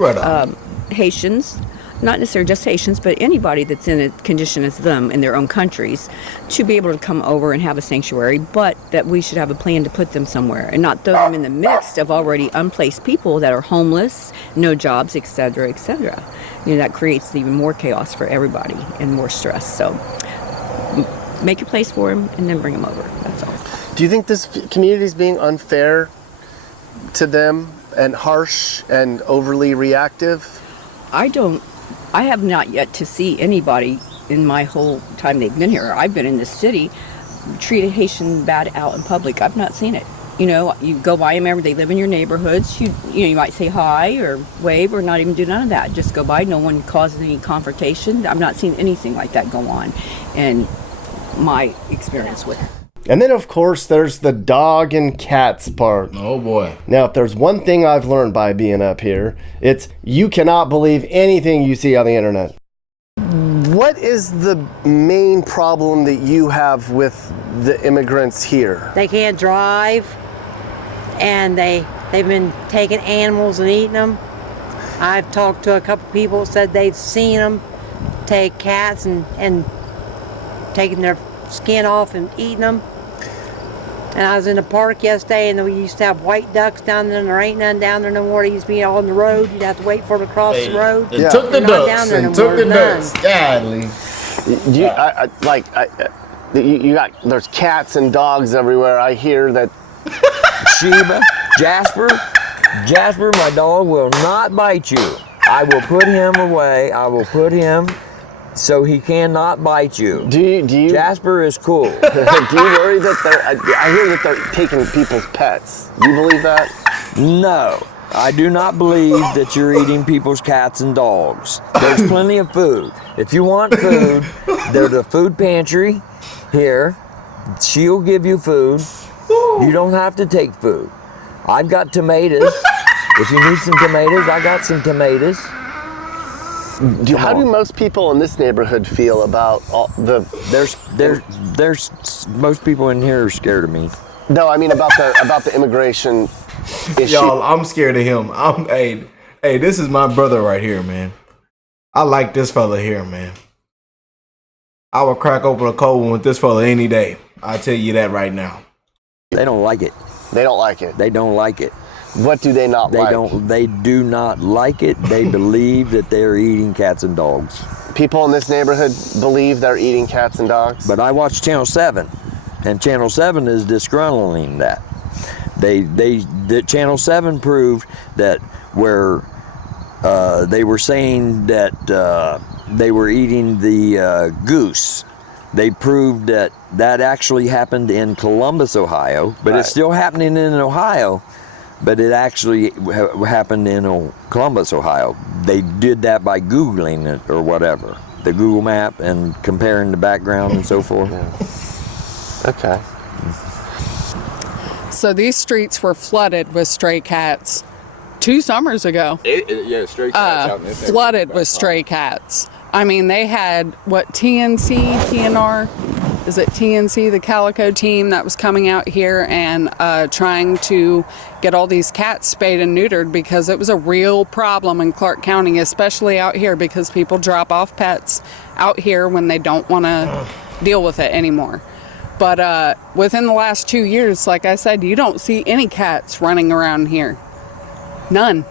Haitians, not necessarily just Haitians, but anybody that's in a condition as them in their own countries, to be able to come over and have a sanctuary, but that we should have a plan to put them somewhere and not throw them in the midst of already unplaced people that are homeless, no jobs, etc., etc. You know, that creates even more chaos for everybody and more stress. So make a place for them and then bring them over. That's all. Do you think this community is being unfair to them and harsh and overly reactive? I have not yet to see anybody in my whole time they've been here. I've been in this city, treat a Haitian bad out in public. I've not seen it. You know, you go by them, they live in your neighborhoods. You know, you might say hi or wave or not even do none of that. Just go by. No one causes any confrontation. I've not seen anything like that go on in my experience with it. And then, of course, there's the dog and cats part. Oh, boy. Now, if there's one thing I've learned by being up here, it's you cannot believe anything you see on the internet. What is the main problem that you have with the immigrants here? They can't drive, and they've been taking animals and eating them. I've talked to a couple people that said they've seen them take cats and taking their skin off and eating them. And I was in the park yesterday, and we used to have white ducks down there, and there ain't none down there no more. They used to be on the road. You'd have to wait for them to cross the road. They took the ducks and took the ducks. Godly. There's cats and dogs everywhere. I hear that. Sheba, Jasper, my dog will not bite you. I will put him away. I will put him so he cannot bite you. Do you? Jasper is cool. Do you worry that I hear that they're taking people's pets. Do you believe that? No, I do not believe that you're eating people's cats and dogs. There's plenty of food. If you want food, there's a food pantry here. She'll give you food. You don't have to take food. I've got tomatoes. If you need some tomatoes, I got some tomatoes. How do most people in this neighborhood feel about all the? There's most people in here are scared of me. No, I mean about the immigration issue. Y'all, I'm scared of him. Hey, this is my brother right here, man. I like this fella here, man. I would crack open a cold one with this fella any day. I tell you that right now. They don't like it. They don't like it. They don't like it. What do they not like? They do not like it. They believe that they're eating cats and dogs. People in this neighborhood believe they're eating cats and dogs? But I watch Channel 7, and Channel 7 is disgruntling that. The Channel 7 proved that where they were saying that they were eating the goose. They proved that actually happened in Columbus, Ohio, but It's still happening in Ohio. But it actually happened in Columbus, Ohio. They did that by Googling it or whatever. The Google map and comparing the background and so forth. Yeah. Okay. So these streets were flooded with stray cats 2 summers ago. Stray cats out in this flooded with stray cats. I mean, they had, TNR? Is it TNC, the Calico team that was coming out here and trying to get all these cats spayed and neutered because it was a real problem in Clark County, especially out here because people drop off pets out here when they don't want to deal with it anymore. But within the last 2 years, like I said, you don't see any cats running around here. None.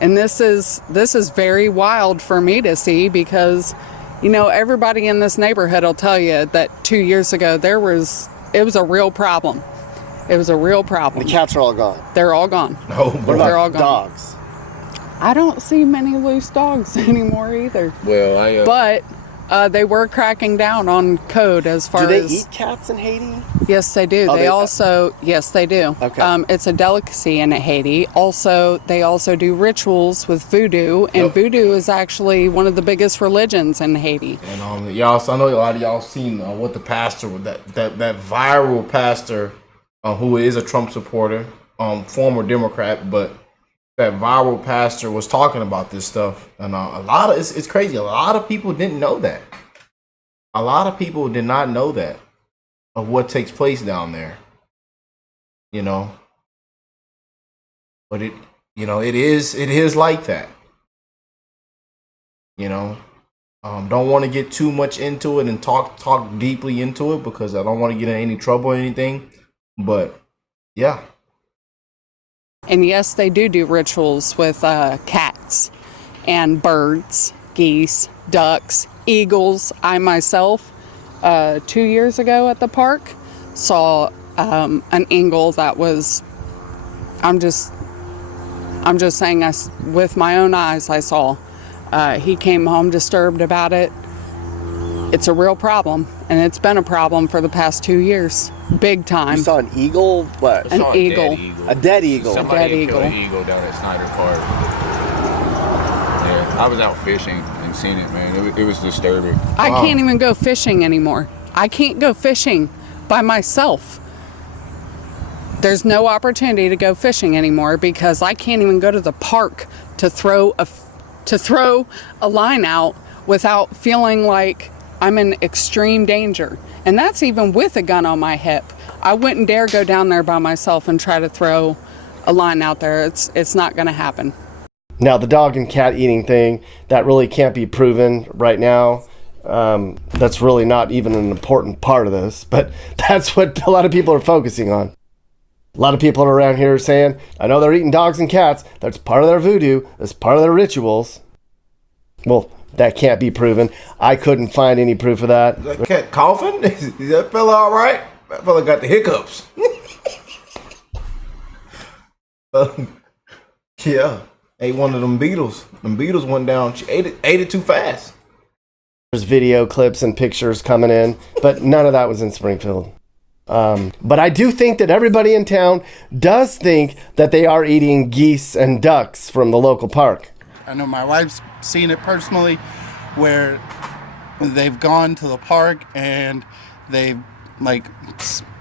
And this is very wild for me to see because, you know, everybody in this neighborhood will tell you that 2 years ago it was a real problem. It was a real problem. The cats are all gone. They're all gone. Oh, what They're about all gone. dogs? I don't see many loose dogs anymore either. Well, But they were cracking down on code as far as... Do they eat cats in Haiti? Yes, they do. Yes, they do. Okay. It's a delicacy in Haiti. Also, they also do rituals with voodoo, and voodoo is actually one of the biggest religions in Haiti. And y'all, so I know a lot of y'all seen what the pastor, that viral pastor, who is a Trump supporter, former Democrat, but that viral pastor was talking about this stuff, and a lot of it's crazy. A lot of people didn't know that. A lot of people did not know that of what takes place down there. You know, but it is like that. You know, don't want to get too much into it and talk deeply into it because I don't want to get in any trouble or anything. But yeah. And yes, they do rituals with cats and birds, geese, ducks, eagles. I myself, 2 years ago at the park, saw an eagle that was, I'm just saying, with my own eyes I saw. He came home disturbed about it. It's a real problem, and it's been a problem for the past 2 years. Big time. You saw an eagle? What? An eagle. A dead eagle. Somebody killed an eagle down at Snyder Park. Yeah, I was out fishing and seen it, man. It was disturbing. I can't even go fishing anymore. I can't go fishing by myself. There's no opportunity to go fishing anymore because I can't even go to the park to throw a line out without feeling like I'm in extreme danger. And that's even with a gun on my hip. I wouldn't dare go down there by myself and try to throw a line out there. It's not going to happen. Now, the dog and cat eating thing, that really can't be proven right now. That's really not even an important part of this, but that's what a lot of people are focusing on. A lot of people around here are saying, I know they're eating dogs and cats. That's part of their voodoo. That's part of their rituals. Well, that can't be proven. I couldn't find any proof of that. That cat coughing? Is that fella all right? That fella got the hiccups. Yeah, ate one of them beetles. Them beetles went down. She ate it too fast. There's video clips and pictures coming in, but none of that was in Springfield. But I do think that everybody in town does think that they are eating geese and ducks from the local park. I know my wife's seen it personally where they've gone to the park and they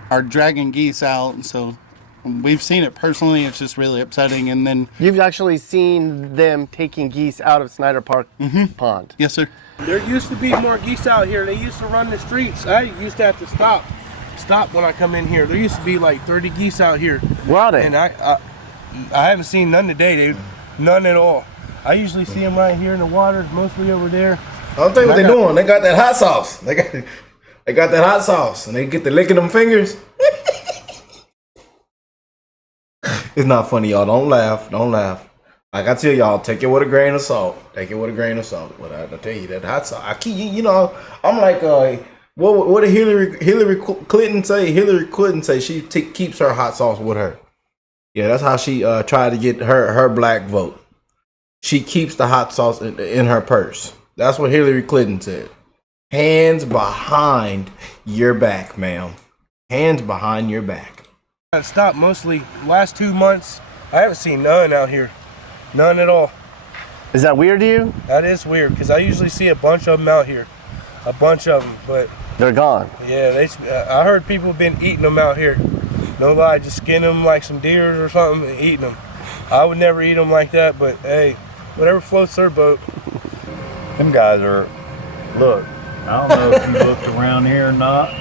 are dragging geese out. And so we've seen it personally. It's just really upsetting. And then you've actually seen them taking geese out of Snyder Park Pond. Yes, sir. There used to be more geese out here. They used to run the streets. I used to have to stop when I come in here. There used to be like 30 geese out here. Where are they? And I haven't seen none today. None at all. I usually see them right here in the water, mostly over there. I don't think what they're doing. They got that hot sauce. They got that hot sauce, and they get to licking them fingers. It's not funny, y'all. Don't laugh. Don't laugh. Like I tell y'all, take it with a grain of salt. Take it with a grain of salt. But I tell you that hot sauce. I keep, I'm like, what did Hillary Clinton say? Hillary Clinton say she keeps her hot sauce with her. Yeah, that's how she tried to get her black vote. She keeps the hot sauce in her purse. That's what Hillary Clinton said. Hands behind your back, ma'am. Hands behind your back. I stopped mostly last 2 months. I haven't seen none out here. None at all. Is that weird to you? That is weird because I usually see a bunch of them out here. A bunch of them, but they're gone. Yeah, I heard people have been eating them out here. No lie, just skinning them like some deers or something and eating them. I would never eat them like that, but hey, whatever floats their boat. Them guys are, look, I don't know if you looked around here or not.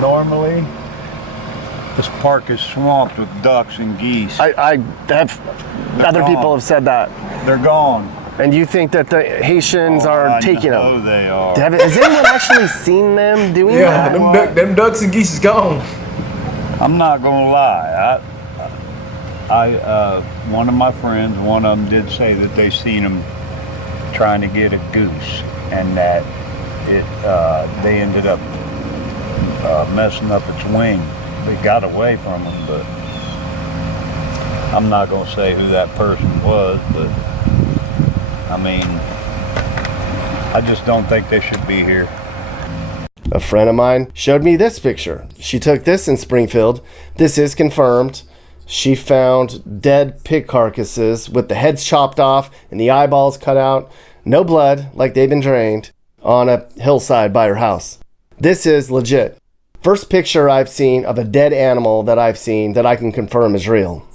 Normally, this park is swamped with ducks and geese. I have, other people have said that. They're gone. And you think that the Haitians are taking them? Oh, they are. Has anyone actually seen them doing that? Yeah, them ducks and geese is gone. I'm not gonna lie. One of my friends, one of them did say that they seen them trying to get a goose, and that they ended up messing up its wing. They got away from them, but I'm not gonna say who that person was, but I mean, I just don't think they should be here. A friend of mine showed me this picture. She took this in Springfield. This is confirmed. She found dead pig carcasses with the heads chopped off and the eyeballs cut out. No blood, like they've been drained, on a hillside by her house. This is legit. First picture I've seen of a dead animal that I've seen that I can confirm is real.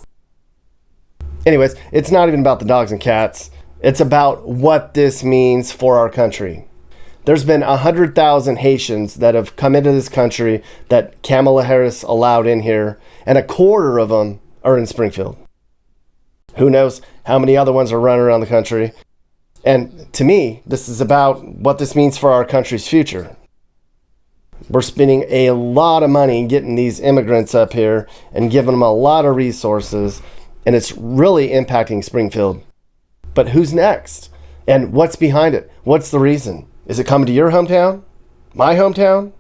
Anyways, it's not even about the dogs and cats. It's about what this means for our country. There's been 100,000 Haitians that have come into this country that Kamala Harris allowed in here, and a quarter of them are in Springfield. Who knows how many other ones are running around the country. And to me, this is about what this means for our country's future. We're spending a lot of money getting these immigrants up here and giving them a lot of resources, and it's really impacting Springfield. But who's next? And what's behind it? What's the reason? Is it coming to your hometown? My hometown?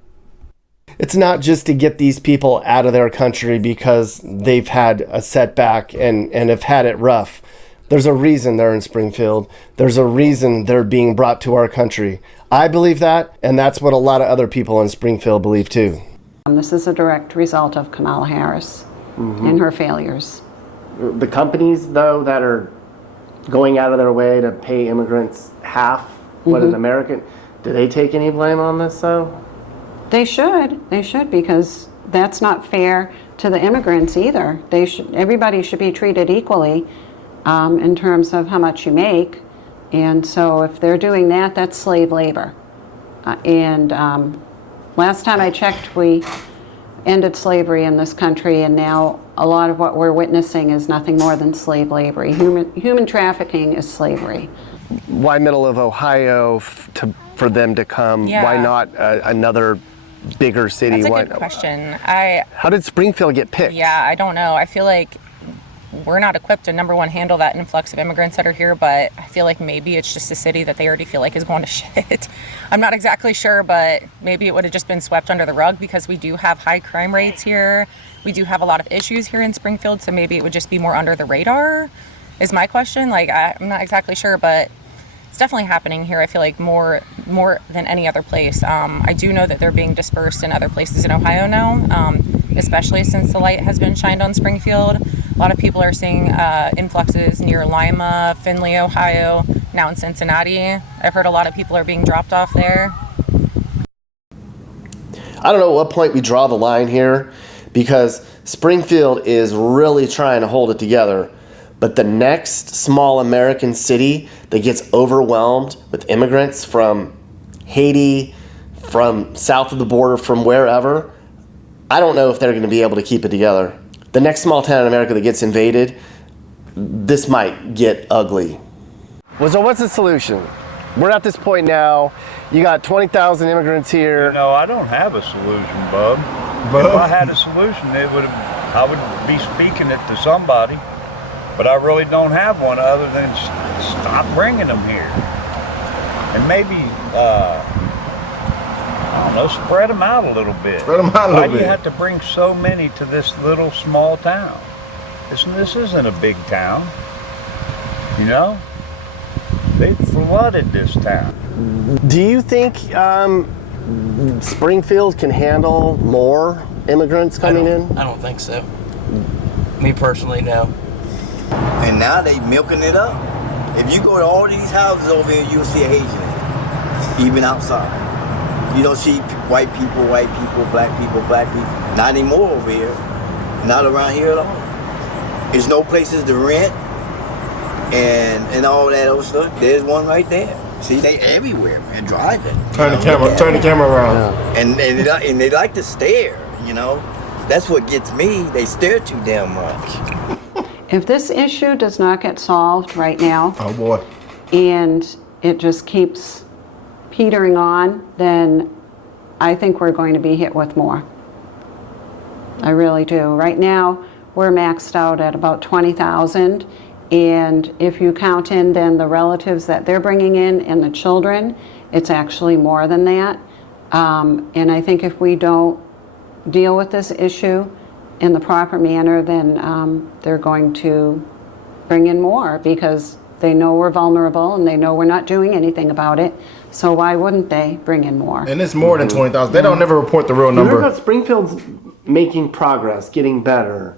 It's not just to get these people out of their country because they've had a setback and have had it rough. There's a reason they're in Springfield. There's a reason they're being brought to our country. I believe that, and that's what a lot of other people in Springfield believe too. This is a direct result of Kamala Harris and her failures. The companies, though, that are going out of their way to pay immigrants half what an American, do they take any blame on this, though? They should, because that's not fair to the immigrants either. Everybody should be treated equally in terms of how much you make. And so if they're doing that, that's slave labor. Last time I checked, we ended slavery in this country, and now a lot of what we're witnessing is nothing more than slave labor. Human trafficking is slavery. Why middle of Ohio for them to come? Yeah. Why not another bigger city? That's a good question. How did Springfield get picked? Yeah, I don't know. I feel like we're not equipped to, number one, handle that influx of immigrants that are here, but I feel like maybe it's just a city that they already feel like is going to shit. I'm not exactly sure, but maybe it would have just been swept under the rug because we do have high crime rates here. We do have a lot of issues here in Springfield, so maybe it would just be more under the radar, is my question. Like, I'm not exactly sure, but it's definitely happening here. I feel like more than any other place. I do know that they're being dispersed in other places in Ohio now, especially since the light has been shined on Springfield. A lot of people are seeing influxes near Lima, Findlay, Ohio, now in Cincinnati. I've heard a lot of people are being dropped off there. I don't know at what point we draw the line here, because Springfield is really trying to hold it together. But the next small American city that gets overwhelmed with immigrants from Haiti, from south of the border, from wherever, I don't know if they're going to be able to keep it together. The next small town in America that gets invaded, this might get ugly. Well, so what's the solution? We're at this point now. You got 20,000 immigrants here. No, I don't have a solution, Bub. If I had a solution, I would be speaking it to somebody. But I really don't have one other than stop bringing them here. And maybe, I don't know, spread them out a little bit. Why do you have to bring so many to this little small town? This isn't a big town, you know? They flooded this town. Do you think Springfield can handle more immigrants coming in? I don't think so. Me personally, no. And now they milking it up. If you go to all these houses over here, you'll see a Haitian, even outside. You don't see white people, black people. Not anymore over here. Not around here at all. There's no places to rent and all that other stuff. There's one right there. See, they everywhere, man, driving. Turn the camera around. And they like to stare, you know. That's what gets me. They stare too damn much. If this issue does not get solved right now, oh boy, and it just keeps petering on, then I think we're going to be hit with more. I really do. Right now, we're maxed out at about 20,000, and if you count in then the relatives that they're bringing in and the children, it's actually more than that. And I think if we don't deal with this issue in the proper manner, then they're going to bring in more because they know we're vulnerable and they know we're not doing anything about it. So why wouldn't they bring in more? And it's more than 20,000. They don't never report the real number. But Springfield's making progress, getting better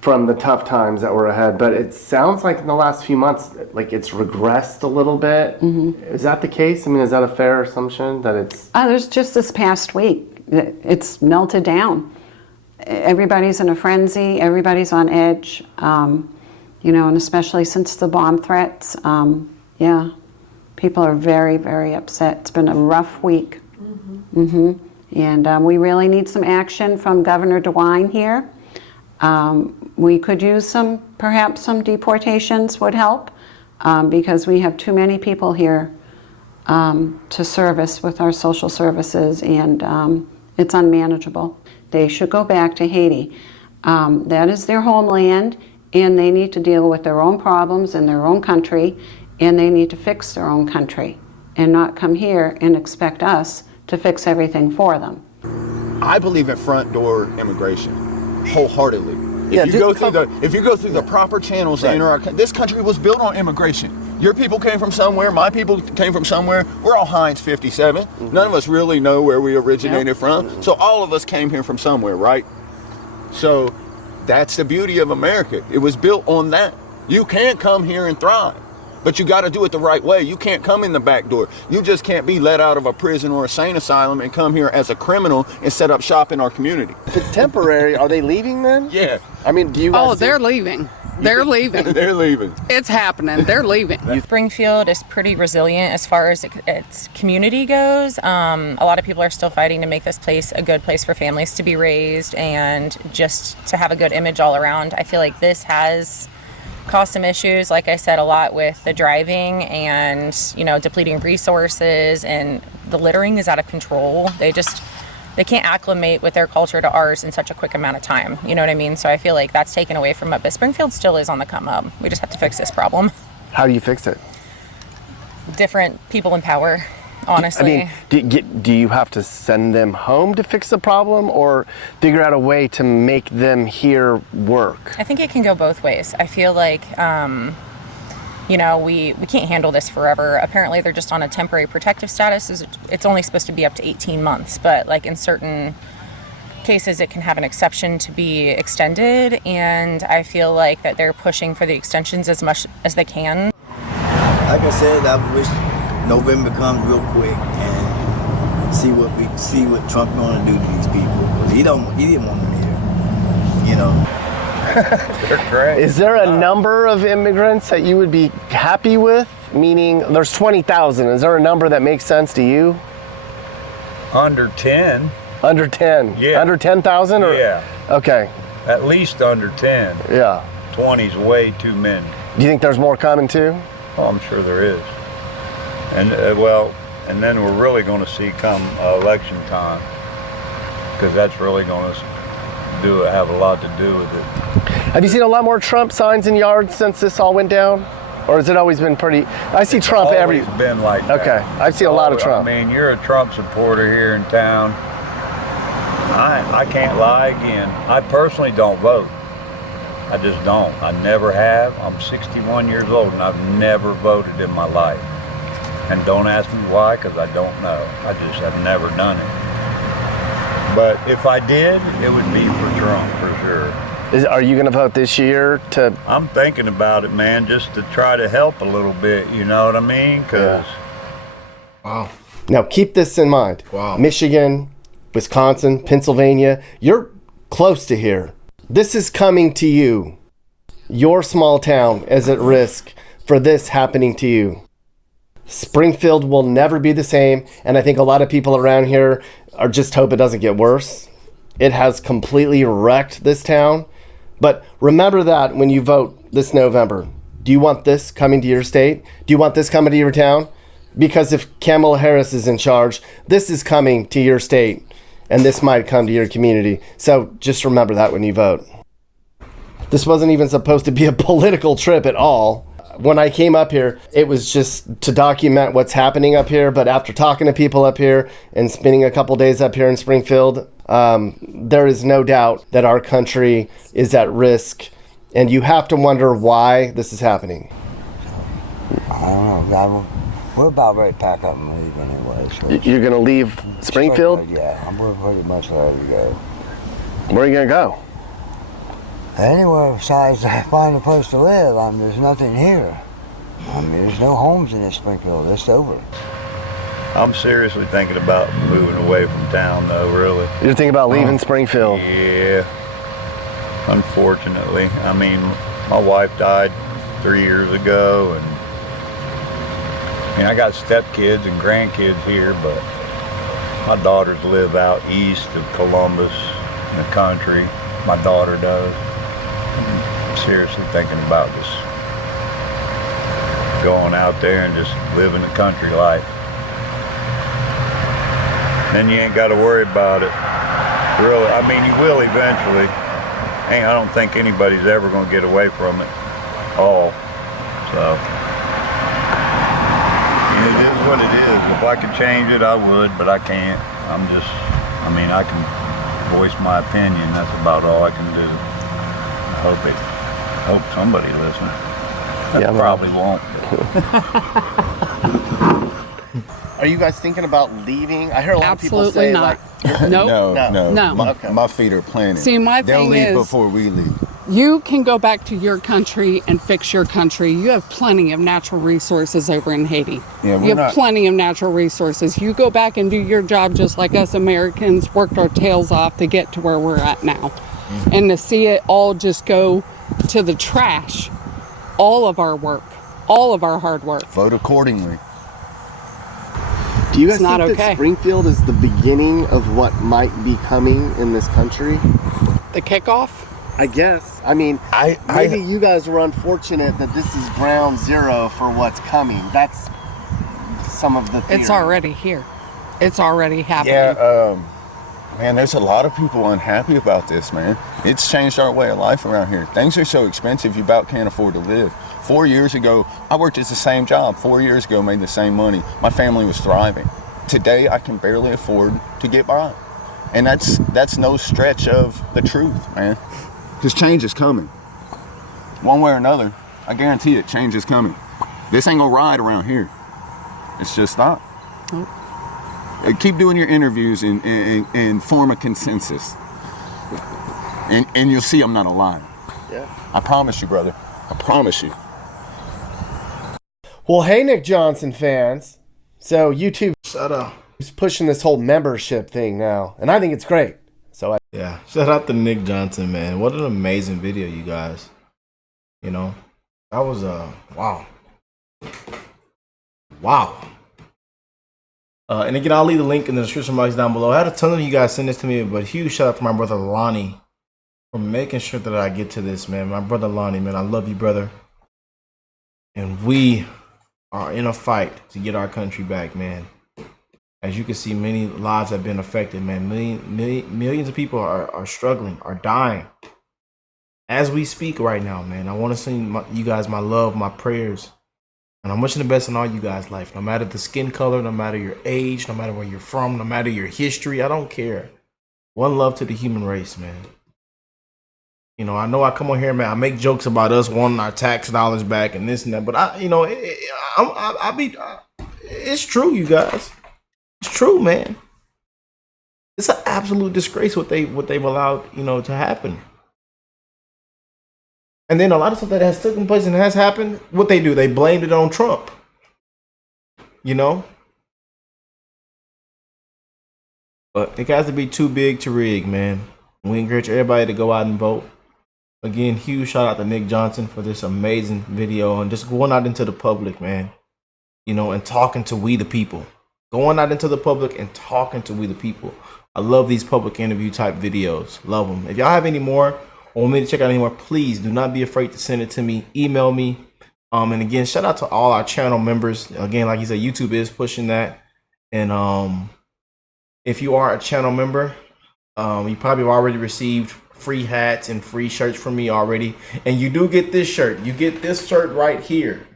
from the tough times that were ahead. But it sounds like in the last few months, like it's regressed a little bit. Is that the case? I mean, is that a fair assumption that it's? There's just this past week, It's melted down. Everybody's in a frenzy. Everybody's on edge. You know, and especially since the bomb threats, yeah, people are very, very upset. It's been a rough week. And we really need some action from Governor DeWine here. We could use perhaps some deportations would help, because we have too many people here to service with our social services, and it's unmanageable. They should go back to Haiti. That is their homeland, and they need to deal with their own problems in their own country, and they need to fix their own country and not come here and expect us to fix everything for them. I believe in front door immigration wholeheartedly. Yeah, If you go through the proper channels to enter our this country was built on immigration. Your people came from somewhere, my people came from somewhere. We're all Heinz 57. None of us really know where we originated from. So all of us came here from somewhere, right? So that's the beauty of America. It was built on that. You can come here and thrive, but you got to do it the right way. You can't come in the back door. You just can't be let out of a prison or a sane asylum and come here as a criminal and set up shop in our community. If it's temporary, are they leaving then? Yeah. I mean, do you guys they're leaving. They're leaving. They're leaving. It's happening. They're leaving. Springfield is pretty resilient as far as its community goes. A lot of people are still fighting to make this place a good place for families to be raised and just to have a good image all around. I feel like this has caused some issues, like I said, a lot with the driving and, you know, depleting resources, and the littering is out of control. They can't acclimate with their culture to ours in such a quick amount of time. You know what I mean? So I feel like that's taken away from it. But Springfield still is on the come up. We just have to fix this problem. How do you fix it? Different people in power, honestly. I mean, do you have to send them home to fix the problem, or figure out a way to make them here work? I think it can go both ways. I feel like, you know, we can't handle this forever. Apparently they're just on a temporary protective status. It's only supposed to be up to 18 months, but like in certain cases it can have an exception to be extended, and I feel like that they're pushing for the extensions as much as they can. Like I said, I wish November comes real quick and see what Trump gonna do to these people. 'Cause he didn't want them here, you know. They're great. Is there a number of immigrants that you would be happy with? Meaning, there's 20,000. Is there a number that makes sense to you? Under 10. Under 10? Yeah. Under 10,000? Yeah. Okay. At least under 10. Yeah. 20's way too many. Do you think there's more coming too? Oh, I'm sure there is. And and then we're really going to see come election time, because that's really going to have a lot to do with it. Have you seen a lot more Trump signs in yards since this all went down? Or has it always been pretty? I see Trump every. It's been like that. Okay, I've seen a lot of Trump. I mean, you're a Trump supporter here in town. I can't lie again. I personally don't vote. I just don't. I never have. I'm 61 years old and I've never voted in my life. And don't ask me why, because I don't know. I just have never done it. But if I did, it would be for Trump for sure. Are you going to vote this year to? I'm thinking about it, man, just to try to help a little bit. You know what I mean? Because wow. Now keep this in mind. Wow. Michigan, Wisconsin, Pennsylvania, you're close to here. This is coming to you. Your small town is at risk for this happening to you. Springfield will never be the same, and I think a lot of people around here are just hope it doesn't get worse. It has completely wrecked this town. But remember that when you vote this November. Do you want this coming to your state? Do you want this coming to your town? Because if Kamala Harris is in charge, this is coming to your state, and this might come to your community. So just remember that when you vote. This wasn't even supposed to be a political trip at all. When I came up here, it was just to document what's happening up here. But after talking to people up here and spending a couple days up here in Springfield, there is no doubt that our country is at risk. And you have to wonder why this is happening. I don't know. We're about ready to pack up and leave anyway. So you're going to leave Springfield? Yeah, we're pretty much ready to go. Where are you going to go? Anywhere besides find a place to live. There's nothing here. There's no homes in this Springfield. It's over. I'm seriously thinking about moving away from town, though. Really. You're thinking about leaving Springfield? Yeah. Unfortunately, I mean, my wife died 3 years ago, and I mean, I got stepkids and grandkids here, but my daughters live out east of Columbus in the country. My daughter does. I'm seriously thinking about just going out there and just living the country life. Then you ain't got to worry about it. Really, I mean, you will eventually. I don't think anybody's ever going to get away from it all. So, it is what it is. If I could change it, I would, but I can't. I can voice my opinion. That's about all I can do. I hope somebody listens. Yeah, probably won't. Are you guys thinking about leaving? I hear a lot of people Absolutely say not. like, Nope. No. My feet are planted. See, my They'll thing leave is- before we leave. You can go back to your country and fix your country. You have plenty of natural resources over in Haiti. Yeah, you have plenty of natural resources. You go back and do your job just like us Americans worked our tails off to get to where we're at now. And to see it all just go to the trash, all of our work, all of our hard work. Vote accordingly. do you guys It's not think okay. that Springfield is the beginning of what might be coming in this country? The kickoff? I guess. I mean, maybe you guys were unfortunate that this is ground zero for what's coming. That's some of the theory. It's already here. It's already happening. Yeah, man, there's a lot of people unhappy about this, man. It's changed our way of life around here. Things are so expensive, you about can't afford to live. 4 years ago, I worked at the same job. 4 years ago, made the same money. My family was thriving. Today, I can barely afford to get by. And that's no stretch of the truth, man. Because change is coming. One way or another, I guarantee it, change is coming. This ain't gonna ride around here. It's just not. Nope. Keep doing your interviews and form a consensus. And you'll see I'm not a liar. Yeah. I promise you, brother. I promise you. Well, hey, Nick Johnson fans. So YouTube Shut up. is pushing this whole membership thing now, and I think it's great. So Yeah, shout out to Nick Johnson, man. What an amazing video, you guys. You know, that was wow. And again, I'll leave the link in the description box down below. I had a ton of you guys send this to me, but huge shout out to my brother Lonnie for making sure that I get to this, man. My brother Lonnie, man, I love you, brother. And we are in a fight to get our country back, man. As you can see, many lives have been affected, man. Millions of people are struggling, are dying. As we speak right now, man, I want to send you guys my love, my prayers. And I'm wishing the best in all you guys' life. No matter the skin color, no matter your age, no matter where you're from, no matter your history, I don't care. One love to the human race, man. You know I come on here, man. I make jokes about us wanting our tax dollars back and this and that, but it's true, you guys. It's true, man. It's an absolute disgrace what they've allowed, to happen. And then a lot of stuff that has taken place and has happened, what they do, they blamed it on Trump. But it has to be too big to rig, man. We encourage everybody to go out and vote. Again, huge shout out to Nick Johnson for this amazing video and just going out into the public, man. And talking to we the people. Going out into the public and talking to we the people. I love these public interview type videos. Love them. If y'all have any more or want me to check out any more, please do not be afraid to send it to me. Email me. And again, shout out to all our channel members. Again, like you said, YouTube is pushing that. And if you are a channel member, you probably have already received free hats and free shirts from me already. And you do get this shirt. You get this shirt right here.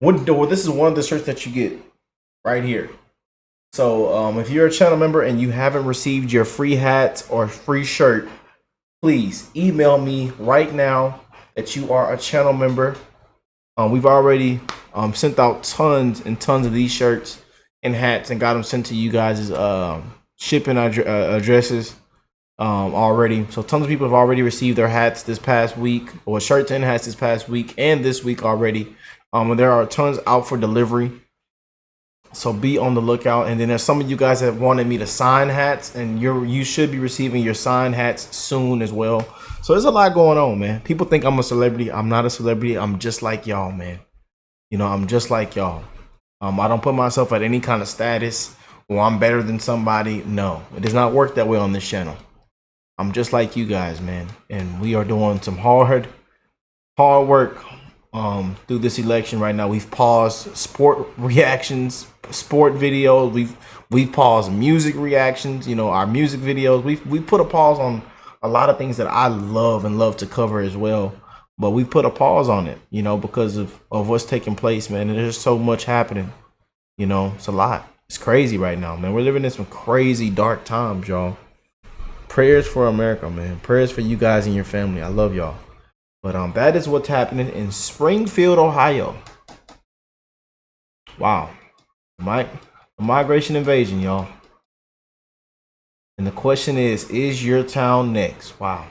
This is one of the shirts that you get right here. So if you're a channel member and you haven't received your free hats or free shirt, please email me right now that you are a channel member. We've already sent out tons and tons of these shirts and hats and got them sent to you guys' shipping addresses already. So tons of people have already received their hats this past week, or shirts and hats this past week and this week already. And there are tons out for delivery. So be on the lookout. And then there's some of you guys that wanted me to sign hats, and you should be receiving your signed hats soon as well. So there's a lot going on, man. People think I'm a celebrity. I'm not a celebrity. I'm just like y'all, man. You know, I'm just like y'all. I don't put myself at any kind of status or I'm better than somebody. No, it does not work that way on this channel. I'm just like you guys, man. And we are doing some hard work through this election right now. We've paused sport reactions, sport videos. We've paused music reactions, you know, our music videos. We've put a pause on a lot of things that I love to cover as well. But we put a pause on it, you know, because of what's taking place, man. And there's so much happening, you know. It's a lot. It's crazy right now, man. We're living in some crazy dark times, y'all. Prayers for America, man. Prayers for you guys and your family. I love y'all. But that is what's happening in Springfield, Ohio. Wow. A migration invasion, y'all. And the question is your town next? Wow.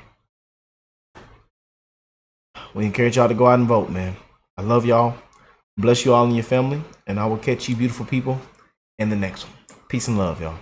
We encourage y'all to go out and vote, man. I love y'all. Bless you all and your family. And I will catch you beautiful people in the next one. Peace and love, y'all.